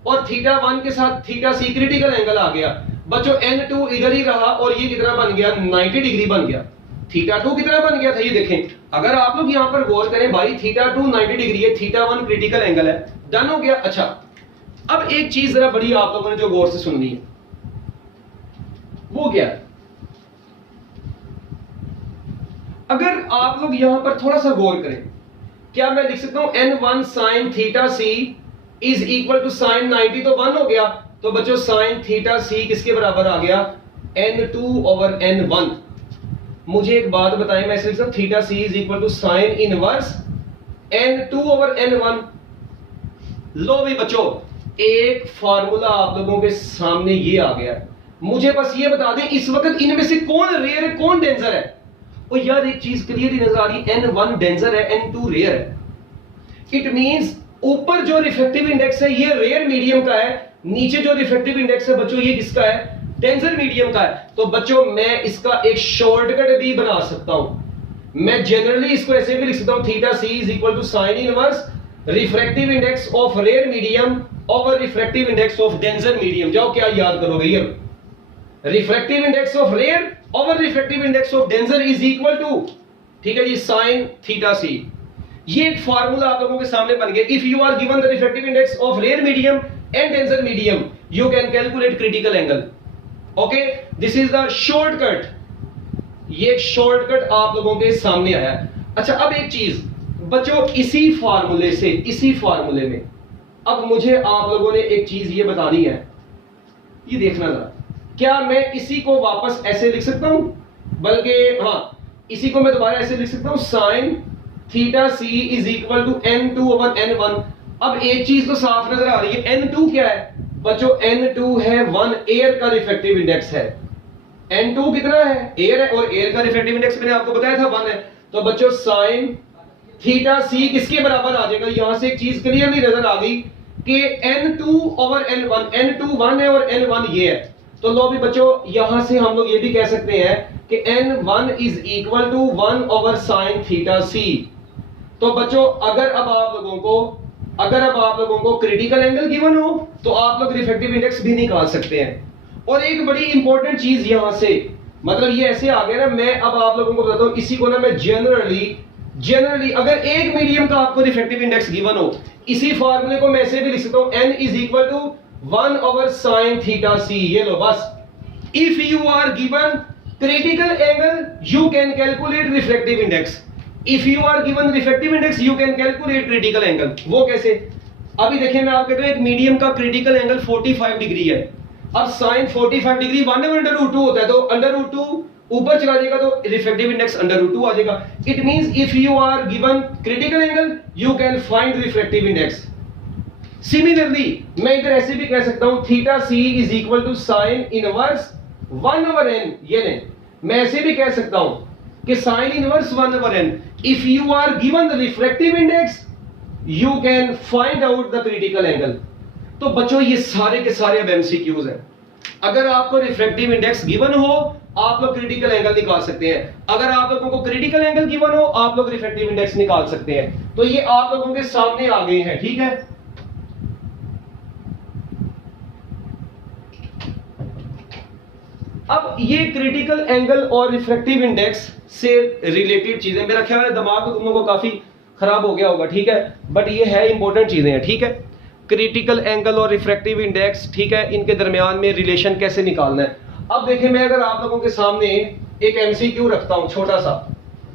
और θ1 के साथ θc क्रिटिकल एंगल आ गया। बच्चों n2 इधर ही रहा और ये कितना बन गया? 90 डिग्री बन गया। θ2 कितना बन गया था? ये देखें, अगर आप लोग यहां पर गौर करें भाई, θ2 90 डिग्री है, θ1 क्रिटिकल एंगल है, डन हो गया। अच्छा, अब एक चीज जरा बड़ी आप लोगों ने जो गौर से सुननी है, वो क्या है? अगर आप लोग यहां पर थोड़ा सा गौर करें, क्या मैं लिख सकता हूं n1 sin θc is equal to sin 90, तो 1 हो गया। तो बच्चों sin θc किसके बराबर आ गया? n2 over n1। मुझे एक बात बताएं, मैं इसे लिख सकता हूं θc is equal to sin inverse n2 over n1। लो भी बच्चों, एक फार्मूला आप लोगों के सामने ये आ गया। मुझे बस ये बता दें इस वक्त इनमें से कौन रेयर है, कौन डेंजर है? और यार एक चीज क्लियरली नजर आ रही है, n1 डेंजर है, n2 रेयर है। इट मींस ऊपर जो रिफ्रैक्टिव इंडेक्स है ये रेयर मीडियम का है, नीचे जो रिफ्रैक्टिव इंडेक्स है बच्चों ये किसका है? डेंजर मीडियम का है। तो बच्चों मैं इसका एक शॉर्टकट भी बना सकता हूं। मैं जनरली इसको ऐसे भी लिख सकता हूं, θc is equal to sin inverse refractive index of rare medium over refractive index of denser medium. जाओ क्या याद करोगे? ये refractive index of rare over refractive index of denser is equal to, ठीक है जी, sin θc। ये एक formula आप लोगों के सामने बन गया। If you are given the refractive index of rare medium and denser medium, you can calculate critical angle. Okay, this is the shortcut. ये शॉर्टकट आप लोगों के सामने आया। अच्छा, अब एक चीज बच्चों, इसी फार्मूले से, इसी फार्मूले में अब मुझे आप लोगों ने एक चीज ये बतानी है, ये देखना जरा, क्या मैं इसी को वापस ऐसे लिख सकता हूं? बल्कि हाँ, इसी को मैं दोबारा ऐसे लिख सकता हूं, sin θc is equal to n2 over n1। अब एक चीज तो साफ नजर आ रही है, n2 क्या है बच्चों? n2 है 1, एयर का रिफ्रैक्टिव इंडेक्स है। n2 कितना है? एयर है, और एयर का रिफ्रैक्टिव इंडेक्स मैंने आपको बताया था 1 है। तो बच्चों sin θc किसके बराबर आ जाएगा? यहां से एक चीज क्लियरली नजर आ गई कि n2 ओवर n1, n2 1 है और n1 ये है। तो लो भी बच्चों, यहां से हम लोग ये भी कह सकते हैं कि n1 is equal to 1 over sin θc। तो बच्चों अगर अब आप लोगों को क्रिटिकल एंगल गिवन हो तो आप लोग रिफ्रैक्टिव इंडेक्स भी निकाल सकते हैं। और एक बड़ी इंपॉर्टेंट चीज यहां से, मतलब ये ऐसे आ गया ना, मैं अब आप लोगों को बताता हूं, इसी को ना मैं जनरली अगर एक मीडियम का आपको रिफ्रैक्टिव इंडेक्स गिवन हो, इसी फार्मूले को मैं ऐसे भी लिख सकता हूं, n is equal to 1/sin theta c। ये लो बस, if you are given critical angle you can calculate refractive index, if you are given refractive index you can calculate critical angle. वो कैसे? अभी देखिए मैं आपको कहता हूं एक मीडियम का क्रिटिकल एंगल 45 डिग्री है। अब sin 45 डिग्री 1/√2 होता है, तो √2 ऊपर चला जाएगा तो रिफ्रैक्टिव इंडेक्स √2 आ जाएगा। It means if you are given critical angle you can find refractive index. Similarly मैं इधर ऐसे भी कह सकता हूं theta c is equal to sin inverse 1/n। ये लें, मैं ऐसे भी कह सकता हूं कि sin inverse 1/n। If you are given the refractive index you can find out the critical angle. तो बच्चों ये सारे के सारे अब एमसीक्यूज हैं। अगर आपको रिफ्रैक्टिव इंडेक्स गिवन हो आप लोग क्रिटिकल एंगल निकाल सकते हैं, अगर आप लोगों को क्रिटिकल एंगल गिवन हो आप लोग रिफ्रैक्टिव इंडेक्स निकाल सकते हैं। तो ये आप लोगों के सामने आ गए हैं, ठीक है। अब ये क्रिटिकल एंगल और रिफ्रैक्टिव इंडेक्स से रिलेटेड चीजें, मेरा ख्याल है दिमाग तो तुम लोगों को काफी खराब हो गया होगा, ठीक है, बट ये है इंपॉर्टेंट चीजें हैं, ठीक है। क्रिटिकल एंगल और रिफ्रैक्टिव इंडेक्स, ठीक है, इनके दरमियान में रिलेशन कैसे निकालना है। अब देखिए मैं अगर आप लोगों के सामने एक एमसीक्यू रखता हूं छोटा सा,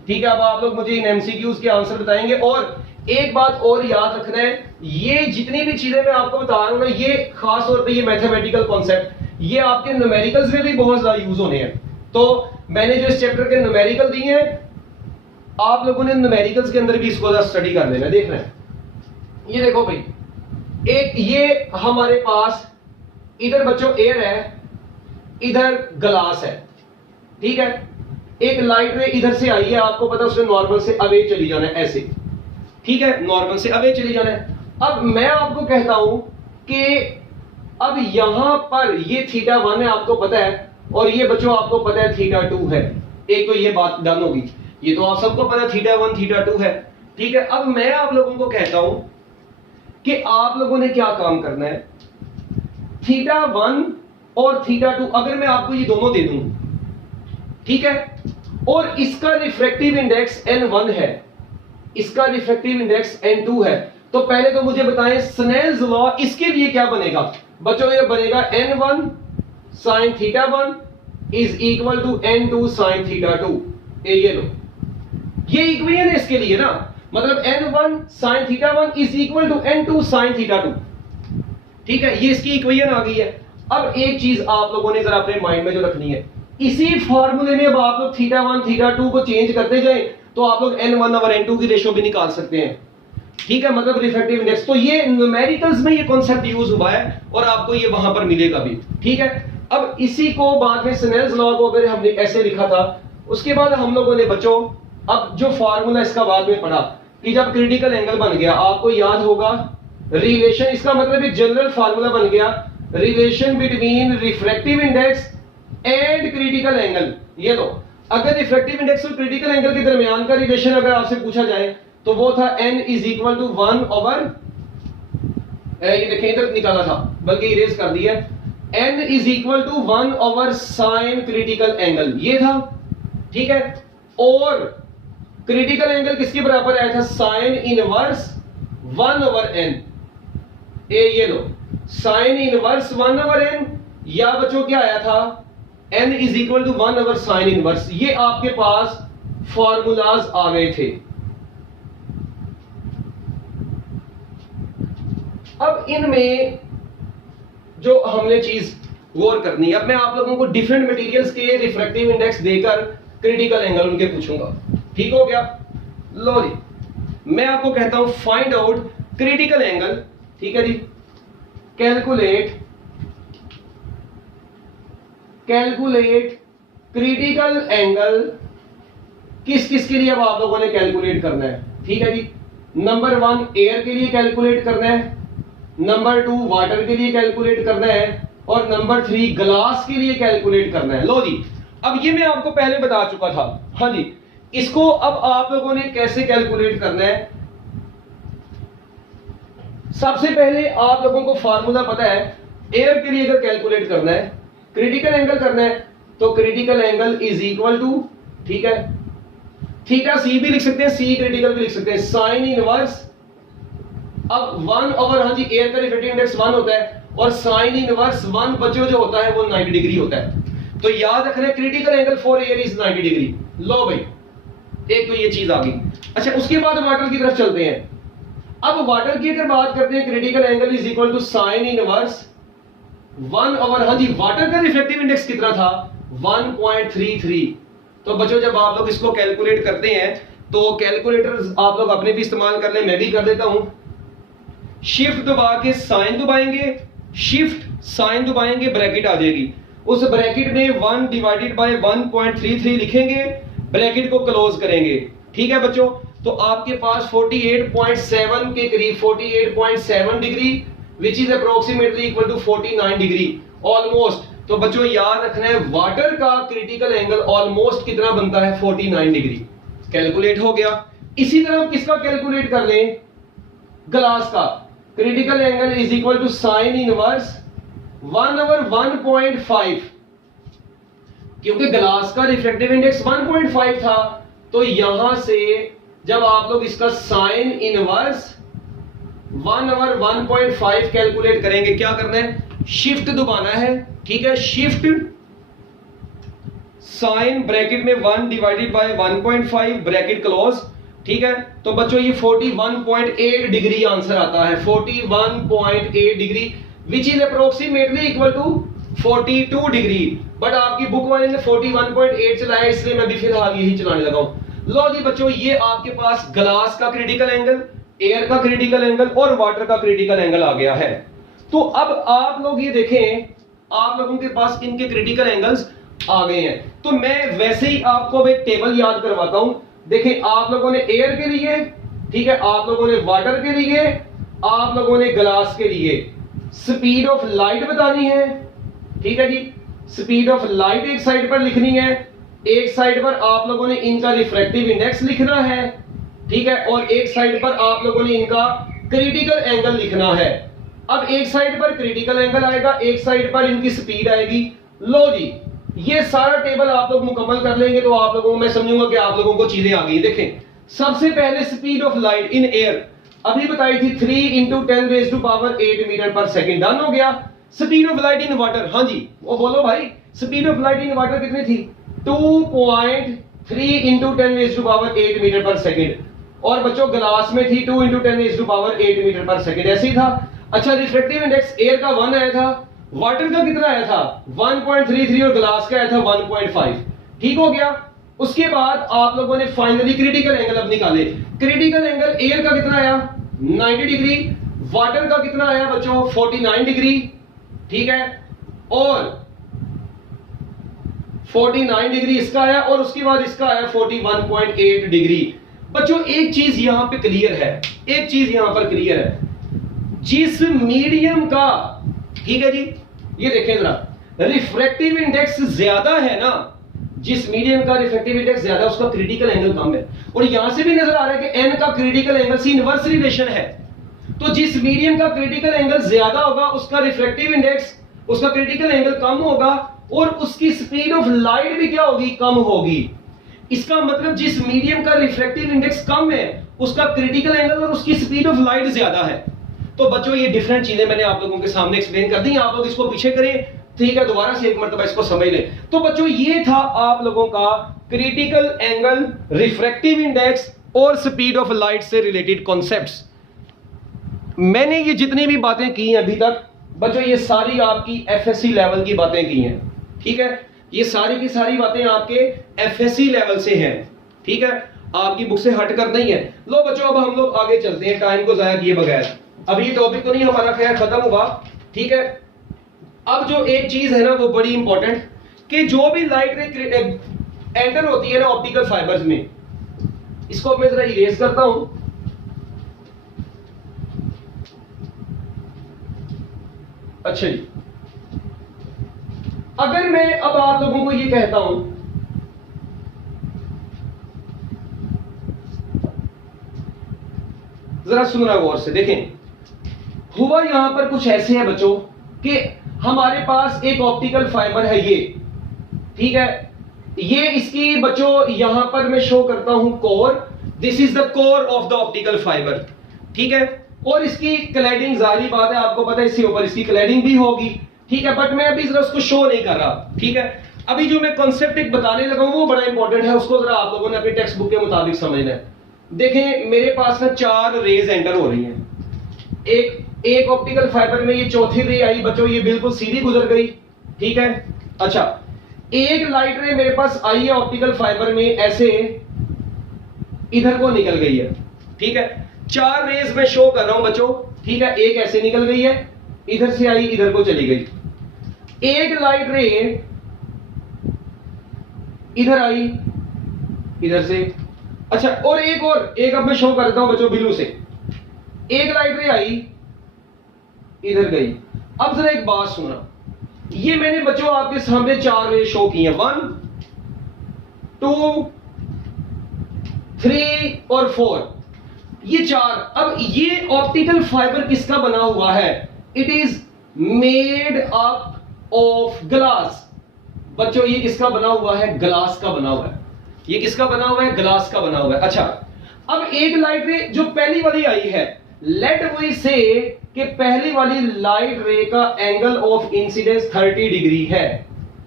ठीक है, अब आप लोग मुझे इन एमसीक्यूज के आंसर बताएंगे। और एक बात और याद रखना है, ये जितनी भी चीजें मैं आपको बता रहा हूं ना, ये खास तौर पे ये मैथमेटिकल कॉन्सेप्ट ये आपके न्यूमेरिकल्स में भी बहुत ज्यादा यूज होने हैं। तो मैंने जो इस चैप्टर के न्यूमेरिकल दिए हैं आप लोगों ने न्यूमेरिकल्स के अंदर भी इसको स्टडी कर लेना। देख रहे हैं, ये देखो भाई, एक ये हमारे पास इधर बच्चों एयर है, इधर ग्लास है, ठीक है। एक लाइट रे इधर से आई है, आपको पता है उसने नॉर्मल से अवे चली जाना है, ऐसे, ठीक है, नॉर्मल से अवे चली जाना है। अब मैं आपको कहता हूं कि अब यहां पर ये θ1 है आपको पता है, और ये बच्चों आपको पता है θ2 है। एक तो ये बात डन होगी, ये तो आप सबको पता है θ1 θ2 है, ठीक है। अब मैं आप लोगों को कहता हूं कि आप लोगों ने क्या काम करना है, θ1 और θ2 अगर मैं आपको ये दोनों दे दूं, ठीक है, और इसका रिफ्रैक्टिव इंडेक्स n1 है, इसका रिफ्रैक्टिव इंडेक्स n2 है, तो पहले तो मुझे बताएं स्नेल्स लॉ इसके लिए क्या बनेगा। बच्चों ये बनेगा n1 sin θ1 is equal to n2 sin θ2। ये लो, ये इक्वेशन है इसके लिए ना, मतलब n1 sin θ1 is equal to n2 sin θ2, ठीक है, ये इसकी इक्वेशन आ गई है। अब एक चीज आप लोगों ने जरा अपने माइंड में जो रखनी है, इसी फॉर्मूले में अब आप लोग θ1 θ2 को चेंज करते जाएं तो आप लोग n1/n2 की रेशो भी निकाल सकते हैं, ठीक है, मतलब रिफ्रैक्टिव इंडेक्स। तो ये न्यूमेरिकल्स में ये कॉन्सेप्ट यूज हुआ है और आपको ये वहां पर मिलेगा भी, ठीक है। अब इसी को बाद में स्नेल्स लॉ को अगर हमने ऐसे लिखा था, उसके बाद हम लोगों ने बच्चों अब जो फार्मूला इसका बाद में पढ़ा कि जब क्रिटिकल एंगल बन गया, आपको याद होगा रिलेशन, इसका मतलब एक जनरल फार्मूला बन गया, relation between refractive index and critical angle. ये लो, अगर रिफ्रैक्टिव इंडेक्स और क्रिटिकल एंगल के दरमियान का रिलेशन अगर आपसे पूछा जाए तो वो था n इज इक्वल टू 1/, ये देखें इधर निकाला था बल्कि इरेज कर दिया, n is equal to 1/sin critical angle, ये था, ठीक है। और क्रिटिकल एंगल किसके बराबर आया था, sin इनवर्स 1/n। ये लो, sin इनवर्स 1/n, या बच्चों क्या आया था, n is equal to 1/sin inverse. ये आपके पास फॉर्मूलाज आ गए थे। अब इनमें जो हमने चीज गौर करनी है, अब मैं आप लोगों को डिफरेंट मटेरियल्स के रिफ्रैक्टिव इंडेक्स देकर क्रिटिकल एंगल उनके पूछूंगा, ठीक हो गया। लो जी, मैं आपको कहता हूं फाइंड आउट क्रिटिकल एंगल, ठीक है जी, कैलकुलेट क्रिटिकल एंगल। किस किस के लिए अब आप लोगों ने कैलकुलेट करना है, ठीक है जी। नंबर 1 एयर के लिए कैलकुलेट करना है, नंबर 2 वाटर के लिए कैलकुलेट करना है, और नंबर 3 ग्लास के लिए कैलकुलेट करना है। लो जी, अब ये मैं आपको पहले बता चुका था, हाँ जी, इसको अब आप लोगों ने कैसे कैलकुलेट करना है? सबसे पहले आप लोगों को फार्मूला पता है, एयर के लिए अगर कैलकुलेट करना है, क्रिटिकल एंगल करना है, तो critical angle is equal to, ठीक है, थीटा सी भी लिख सकते हैं, सी क्रिटिकल भी लिख सकते हैं, साइन इनवर्स, अब 1 ओवर, हाँ जी, एयर का रिफ्रैक्टिव इंडेक्स 1 होता है और साइन इनवर्स 1 बच्चों जो होता है वो 90 डिग्री होता है। तो याद रखना है critical angle for air is 90 degree. लो भाई, एक तो ये चीज आ गई। अच्छा, उसके बाद वाटर की तरफ चलते हैं। अब वाटर की अगर बात करते हैं, critical angle is equal to sine inverse 1 over, हाँ जी, वाटर का रिफ्रैक्टिव इंडेक्स कितना था? 1.33। तो बच्चों जब आप लोग इसको कैलकुलेट करते हैं तो कैलकुलेटर आप लोग अपने भी इस्तेमाल कर लें, मैं भी कर देता हूं। शिफ्ट दबा के साइन दबाएंगे, शिफ्ट साइन दबाएंगे, ब्रैकेट आ जाएगी। उस ब्रैकेट में 1 डिवाइडेड बाय 1.33 लिखेंगे, ब्रैकेट को क्लोज करेंगे। ठीक है बच्चों, तो आपके पास 48.7 के करीब, 48.7 degree which is approximately equal to 49 degree almost. तो बच्चों याद रखना है वाटर का क्रिटिकल एंगल ऑलमोस्ट कितना बनता है? 49 डिग्री। कैलकुलेट हो गया। इसी तरह किसका कैलकुलेट कर लें? ग्लास का critical angle is equal to sine inverse 1 over 1.5, क्योंकि ग्लास का रिफ्रैक्टिव इंडेक्स 1.5 था, तो यहां से जब आप लोग इसका साइन इनवर्स 1 ओवर 1.5 कैलकुलेट करेंगे, क्या करना है? शिफ्ट दबाना है, ठीक है, शिफ्ट साइन ब्रैकेट में 1 डिवाइडेड बाय 1.5 ब्रैकेट क्लोज। ठीक है, तो बच्चों ये 41.8 डिग्री आंसर आता है, 41.8 degree which is approximately equal to 42 degree. But आपकी बुक वाले ने 41.8 चलाया, इसलिए मैं भी फिलहाल यही चलाने लगा हूं। लो जी बच्चों, ये आपके पास ग्लास का क्रिटिकल एंगल, एयर का क्रिटिकल एंगल और वाटर का क्रिटिकल एंगल आ गया है। तो अब आप लोग ये देखें, आप लोगों के पास इनके क्रिटिकल एंगल्स आ गए हैं। तो मैं वैसे ही आपको अब एक टेबल याद करवाता हूं। देखें, आप लोगों ने एयर के लिए, ठीक है, आप लोगों ने वाटर के लिए, आप लोगों ने ग्लास के लिए स्पीड ऑफ लाइट बतानी है। ठीक है जी, स्पीड ऑफ लाइट एक साइड पर लिखनी है, एक साइड पर आप लोगों ने इनका रिफ्रैक्टिव इंडेक्स लिखना है, ठीक है, और एक साइड पर आप लोगों ने इनका क्रिटिकल एंगल लिखना है। अब एक साइड पर क्रिटिकल एंगल आएगा, एक साइड पर इनकी स्पीड आएगी। लो जी, ये सारा टेबल आप लोग मुकम्मल कर लेंगे तो आप लोगों को मैं समझूंगा कि आप लोगों को चीजें आ गई। देखें, सबसे पहले speed of light in air अभी बताई थी 3 × 10⁸ मीटर पर सेकंड। डन हो गया। Speed of light in water, हाँ जी, वो बोलो भाई, speed of light in water कितनी थी? 2.3 × 10⁸ मीटर पर सेकंड। और बच्चों ग्लास में थी 2 × 10⁸ मीटर पर सेकंड, ऐसे ही था। अच्छा, रिफ्रैक्टिव इंडेक्स एयर का 1 आया था, वाटर का कितना आया था? 1.33 और ग्लास का आया था 1.5। ठीक हो गया। उसके बाद आप लोगों ने फाइनली क्रिटिकल एंगल अब निकाले। क्रिटिकल एंगल एयर का कितना आया? 90 डिग्री। वाटर का कितना आया बच्चों? 49 डिग्री। ठीक है, और 49 डिग्री इसका आया और उसके बाद इसका आया 41.8 डिग्री। बच्चों एक चीज यहां पे क्लियर है, एक चीज यहां पर क्लियर है, जिस मीडियम का, ठीक है जी, ये देखें जरा, रिफ्रैक्टिव इंडेक्स ज्यादा है ना, जिस मीडियम का रिफ्रैक्टिव इंडेक्स ज्यादा उसका क्रिटिकल एंगल कम है। और यहां से भी नजर आ रहा है कि एन का क्रिटिकल एंगल से इनवर्स रिलेशन है। तो जिस मीडियम का क्रिटिकल एंगल ज्यादा होगा उसका रिफ्रैक्टिव इंडेक्स, उसका क्रिटिकल एंगल कम होगा और उसकी स्पीड ऑफ लाइट भी क्या होगी? कम होगी। इसका मतलब जिस मीडियम का रिफ्रैक्टिव इंडेक्स कम है उसका क्रिटिकल एंगल और उसकी स्पीड ऑफ लाइट ज्यादा है। तो बच्चों ये डिफरेंट चीजें मैंने आप लोगों के सामने एक्सप्लेन कर दी, आप लोग इसको पीछे करें, ठीक है, दोबारा से एक मर्तबा इसको समझ लें। तो बच्चों ये था आप लोगों का क्रिटिकल एंगल, रिफ्रैक्टिव इंडेक्स और स्पीड ऑफ लाइट से रिलेटेड कॉन्सेप्ट्स। मैंने ये जितनी भी बातें की हैं अभी तक बच्चों, ये सारी आपकी एफएससी लेवल की बातें की हैं। ठीक है, ये सारी की सारी बातें आपके एफएससी लेवल से हैं। ठीक है, आपकी बुक से हटकर नहीं है। लो बच्चों, अब हम लोग आगे चलते हैं टाइम को जाया किए बगैर। अब ये टॉपिक तो नहीं हमारा खैर खत्म हुआ। ठीक है, अब जो एक चीज है ना वो बड़ी इंपॉर्टेंट, कि जो भी लाइट एंटर होती है ना ऑप्टिकल फाइबर्स में, इसको मैं जरा इरेज करता हूं। अच्छा जी, अगर मैं अब आप लोगों को ये कहता हूं जरा सुनना गौर से, देखें हुआ यहां पर कुछ ऐसे है बच्चों कि हमारे पास एक ऑप्टिकल फाइबर है ये, ठीक है, ये इसकी बच्चों यहां पर मैं शो करता हूं core, this is the core of the optical fibre, ठीक है, और इसकी क्लैडिंग जाहिर बात है आपको पता है इसके ऊपर इसकी क्लैडिंग भी होगी, ठीक है, बट मैं अभी जरा उसको शो नहीं कर रहा, ठीक है। अभी जो मैं कॉन्सेप्ट एक बताने लगा हूं वो बड़ा इंपॉर्टेंट है, उसको जरा आप लोगों ने अपनी टेक्स्ट बुक के मुताबिक समझना है। देखें मेरे पास ना 4 रेज एंटर हो रही हैं, एक ऑप्टिकल फाइबर में ये चौथी रे आई बच्चों, ये बिल्कुल सीधी गुजर गई, ठीक है। अच्छा, एक लाइट रे मेरे पास आई है ऑप्टिकल फाइबर में ऐसे इधर को निकल गई है, ठीक है। 4 रेज में शो कर रहा हूं बच्चों, ठीक है, एक ऐसे निकल गई है, इधर से आई इधर को चली गई। एक लाइट रे इधर आई इधर से, अच्छा, और एक अब मैं शो कर देता हूं बच्चों ब्लू से, एक लाइट रे आई इधर गई। अब जरा एक बात सुना, ये मैंने बच्चों आपके सामने 4 रे शो की हैं, 1 2 3 और 4, ये 4। अब ये ऑप्टिकल फाइबर किसका बना हुआ है? It is made up of glass. बच्चों ये किसका बना हुआ है? ग्लास का बना हुआ है। ये किसका बना हुआ है? ग्लास का बना हुआ है। अच्छा, अब एक लाइट रे जो पहली वाली आई है, लेट वी से कि पहली वाली लाइट रे का एंगल ऑफ इंसिडेंस 30 डिग्री है,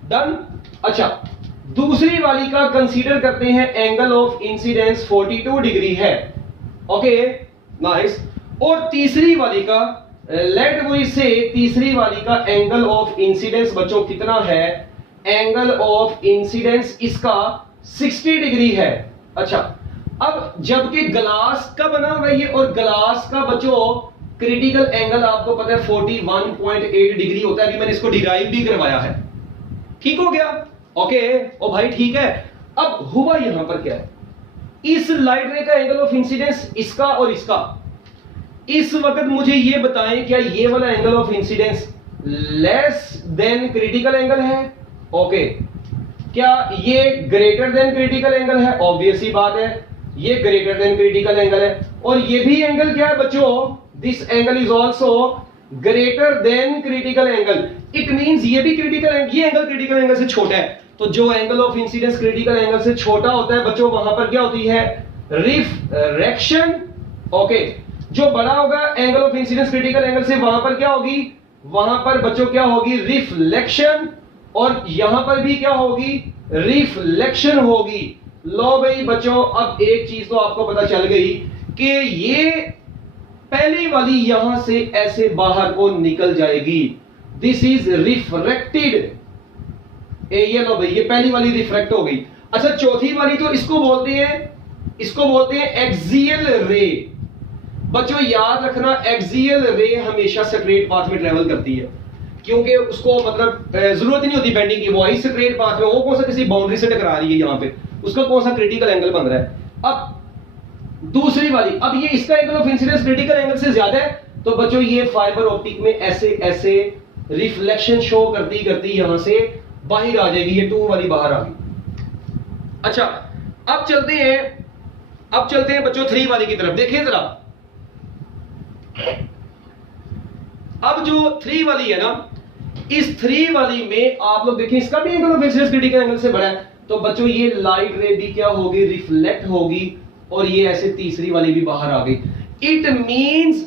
डन। अच्छा, दूसरी वाली का कंसीडर करते हैं एंगल ऑफ इंसिडेंस 42 डिग्री है, ओके नाइस। और तीसरी वाली का लेट वी से तीसरी वाली का एंगल ऑफ इंसिडेंस बच्चों कितना है? एंगल ऑफ इंसिडेंस इसका 60 डिग्री है। अच्छा, अब जबकि ग्लास का बना हुआ है ये, और ग्लास का बच्चों क्रिटिकल एंगल आपको पता है 41.8 डिग्री होता है। अभी मैंने इसको डिराइव भी करवाया है, ठीक हो गया, ओके ओ भाई ठीक है। अब हुआ यहां पर क्या है? इस लाइट रे का एंगल ऑफ इंसिडेंस इसका और इसका, इस वक्त मुझे ये बताएं क्या ये वाला angle of incidence less than critical angle है? ओके, क्या ये ग्रेटर देन क्रिटिकल एंगल है? ऑब्वियस ही बात है, ये ग्रेटर देन क्रिटिकल एंगल है। और ये भी एंगल क्या है बच्चों? This angle is also greater than critical angle. It means ये भी क्रिटिकल एंगल, ये एंगल क्रिटिकल एंगल से छोटा है। तो जो angle of incidence critical angle से छोटा होता है बच्चों, वहां पर क्या होती है? रिफ्रैक्शन। ओके, जो बड़ा होगा angle of incidence critical angle से, वहां पर क्या होगी? वहां पर बच्चों क्या होगी? रिफ्लेक्शन। और यहां पर भी क्या होगी? रिफ्लेक्शन होगी। लो भाई बच्चों, अब एक चीज तो आपको पता चल गई कि ये पहली वाली यहां से ऐसे बाहर को निकल जाएगी, दिस इज रिफ्रैक्टेड। ये लो भाई, ये पहली वाली रिफ्रैक्ट हो गई। अच्छा, चौथी वाली तो इसको बोलते हैं एक्सियल रे। बच्चों याद रखना, एक्सियल रे हमेशा स्ट्रेट पाथ में ट्रेवल करती है, क्योंकि उसको मतलब जरूरत ही नहीं होती बेंडिंग की, वो आई स्ट्रेट पाथ में। वो कौन सा किसी बाउंड्री से टकरा रही है यहां पे, उसका कौन सा क्रिटिकल एंगल बन रहा है? अब दूसरी वाली, अब ये इसका angle of incidence critical angle से ज्यादा है, तो बच्चों ये फाइबर ऑप्टिक में ऐसे ऐसे रिफ्लेक्शन शो करती करती यहां से बाहर आ जाएगी। ये 2 वाली बाहर आ गई। अच्छा, अब चलते हैं बच्चों 3 वाली की तरफ। देखिए जरा, अब जो 3 वाली है ना, इस 3 वाली में आप लोग देखिए, इसका भी angle of incidence critical angle से बड़ा है। तो बच्चों ये लाइट रे भी क्या होगी? रिफ्लेक्ट होगी, और ये ऐसे तीसरी वाली भी बाहर आ गई। इट मींस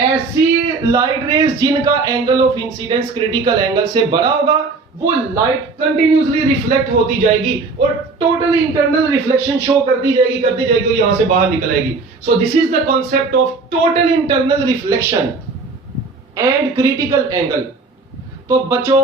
ऐसी लाइट रेज जिनका angle of incidence critical angle से बड़ा होगा, वो लाइट कंटिन्यूअसली रिफ्लेक्ट होती जाएगी और टोटल इंटरनल रिफ्लेक्शन शो करती जाएगी और यहां से बाहर निकल आएगी। सो this is the concept of total internal reflection and critical angle. तो बच्चों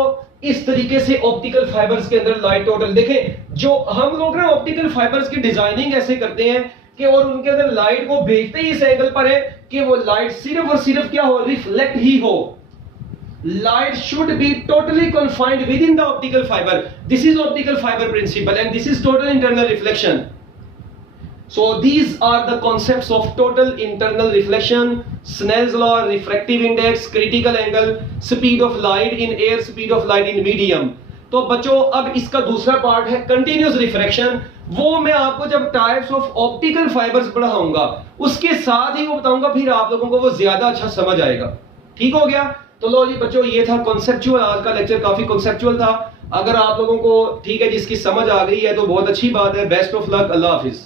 इस तरीके से ऑप्टिकल फाइबर्स के अंदर लाइट टोटल, देखें जो हम लोग ना ऑप्टिकल फाइबर्स की डिजाइनिंग ऐसे करते हैं कि और उनके अंदर लाइट को भेजते ही इस एंगल पर है कि वो लाइट सिर्फ और सिर्फ क्या हो? रिफ्लेक्ट ही हो। Light should be totally confined within the optical fiber. This is optical fiber principle and this is total internal reflection. So these are the concepts of total internal reflection, Snell's law, refractive index, critical angle, speed of light in air, speed of light in medium. तो बच्चों अब इसका दूसरा part है continuous refraction। वो मैं आपको जब टाइप्स ऑफ ऑप्टिकल फाइबर्स पढ़ाऊंगा उसके साथ ही वो बताऊंगा, फिर आप लोगों को वो ज्यादा अच्छा समझ आएगा। ठीक हो गया? तो लो जी बच्चों, ये था कॉन्सेप्चुअल, आज का लेक्चर काफी कॉन्सेप्चुअल था। अगर आप लोगों को ठीक है जिसकी समझ आ गई है तो बहुत अच्छी बात है। Best of luck, Allah Hafiz.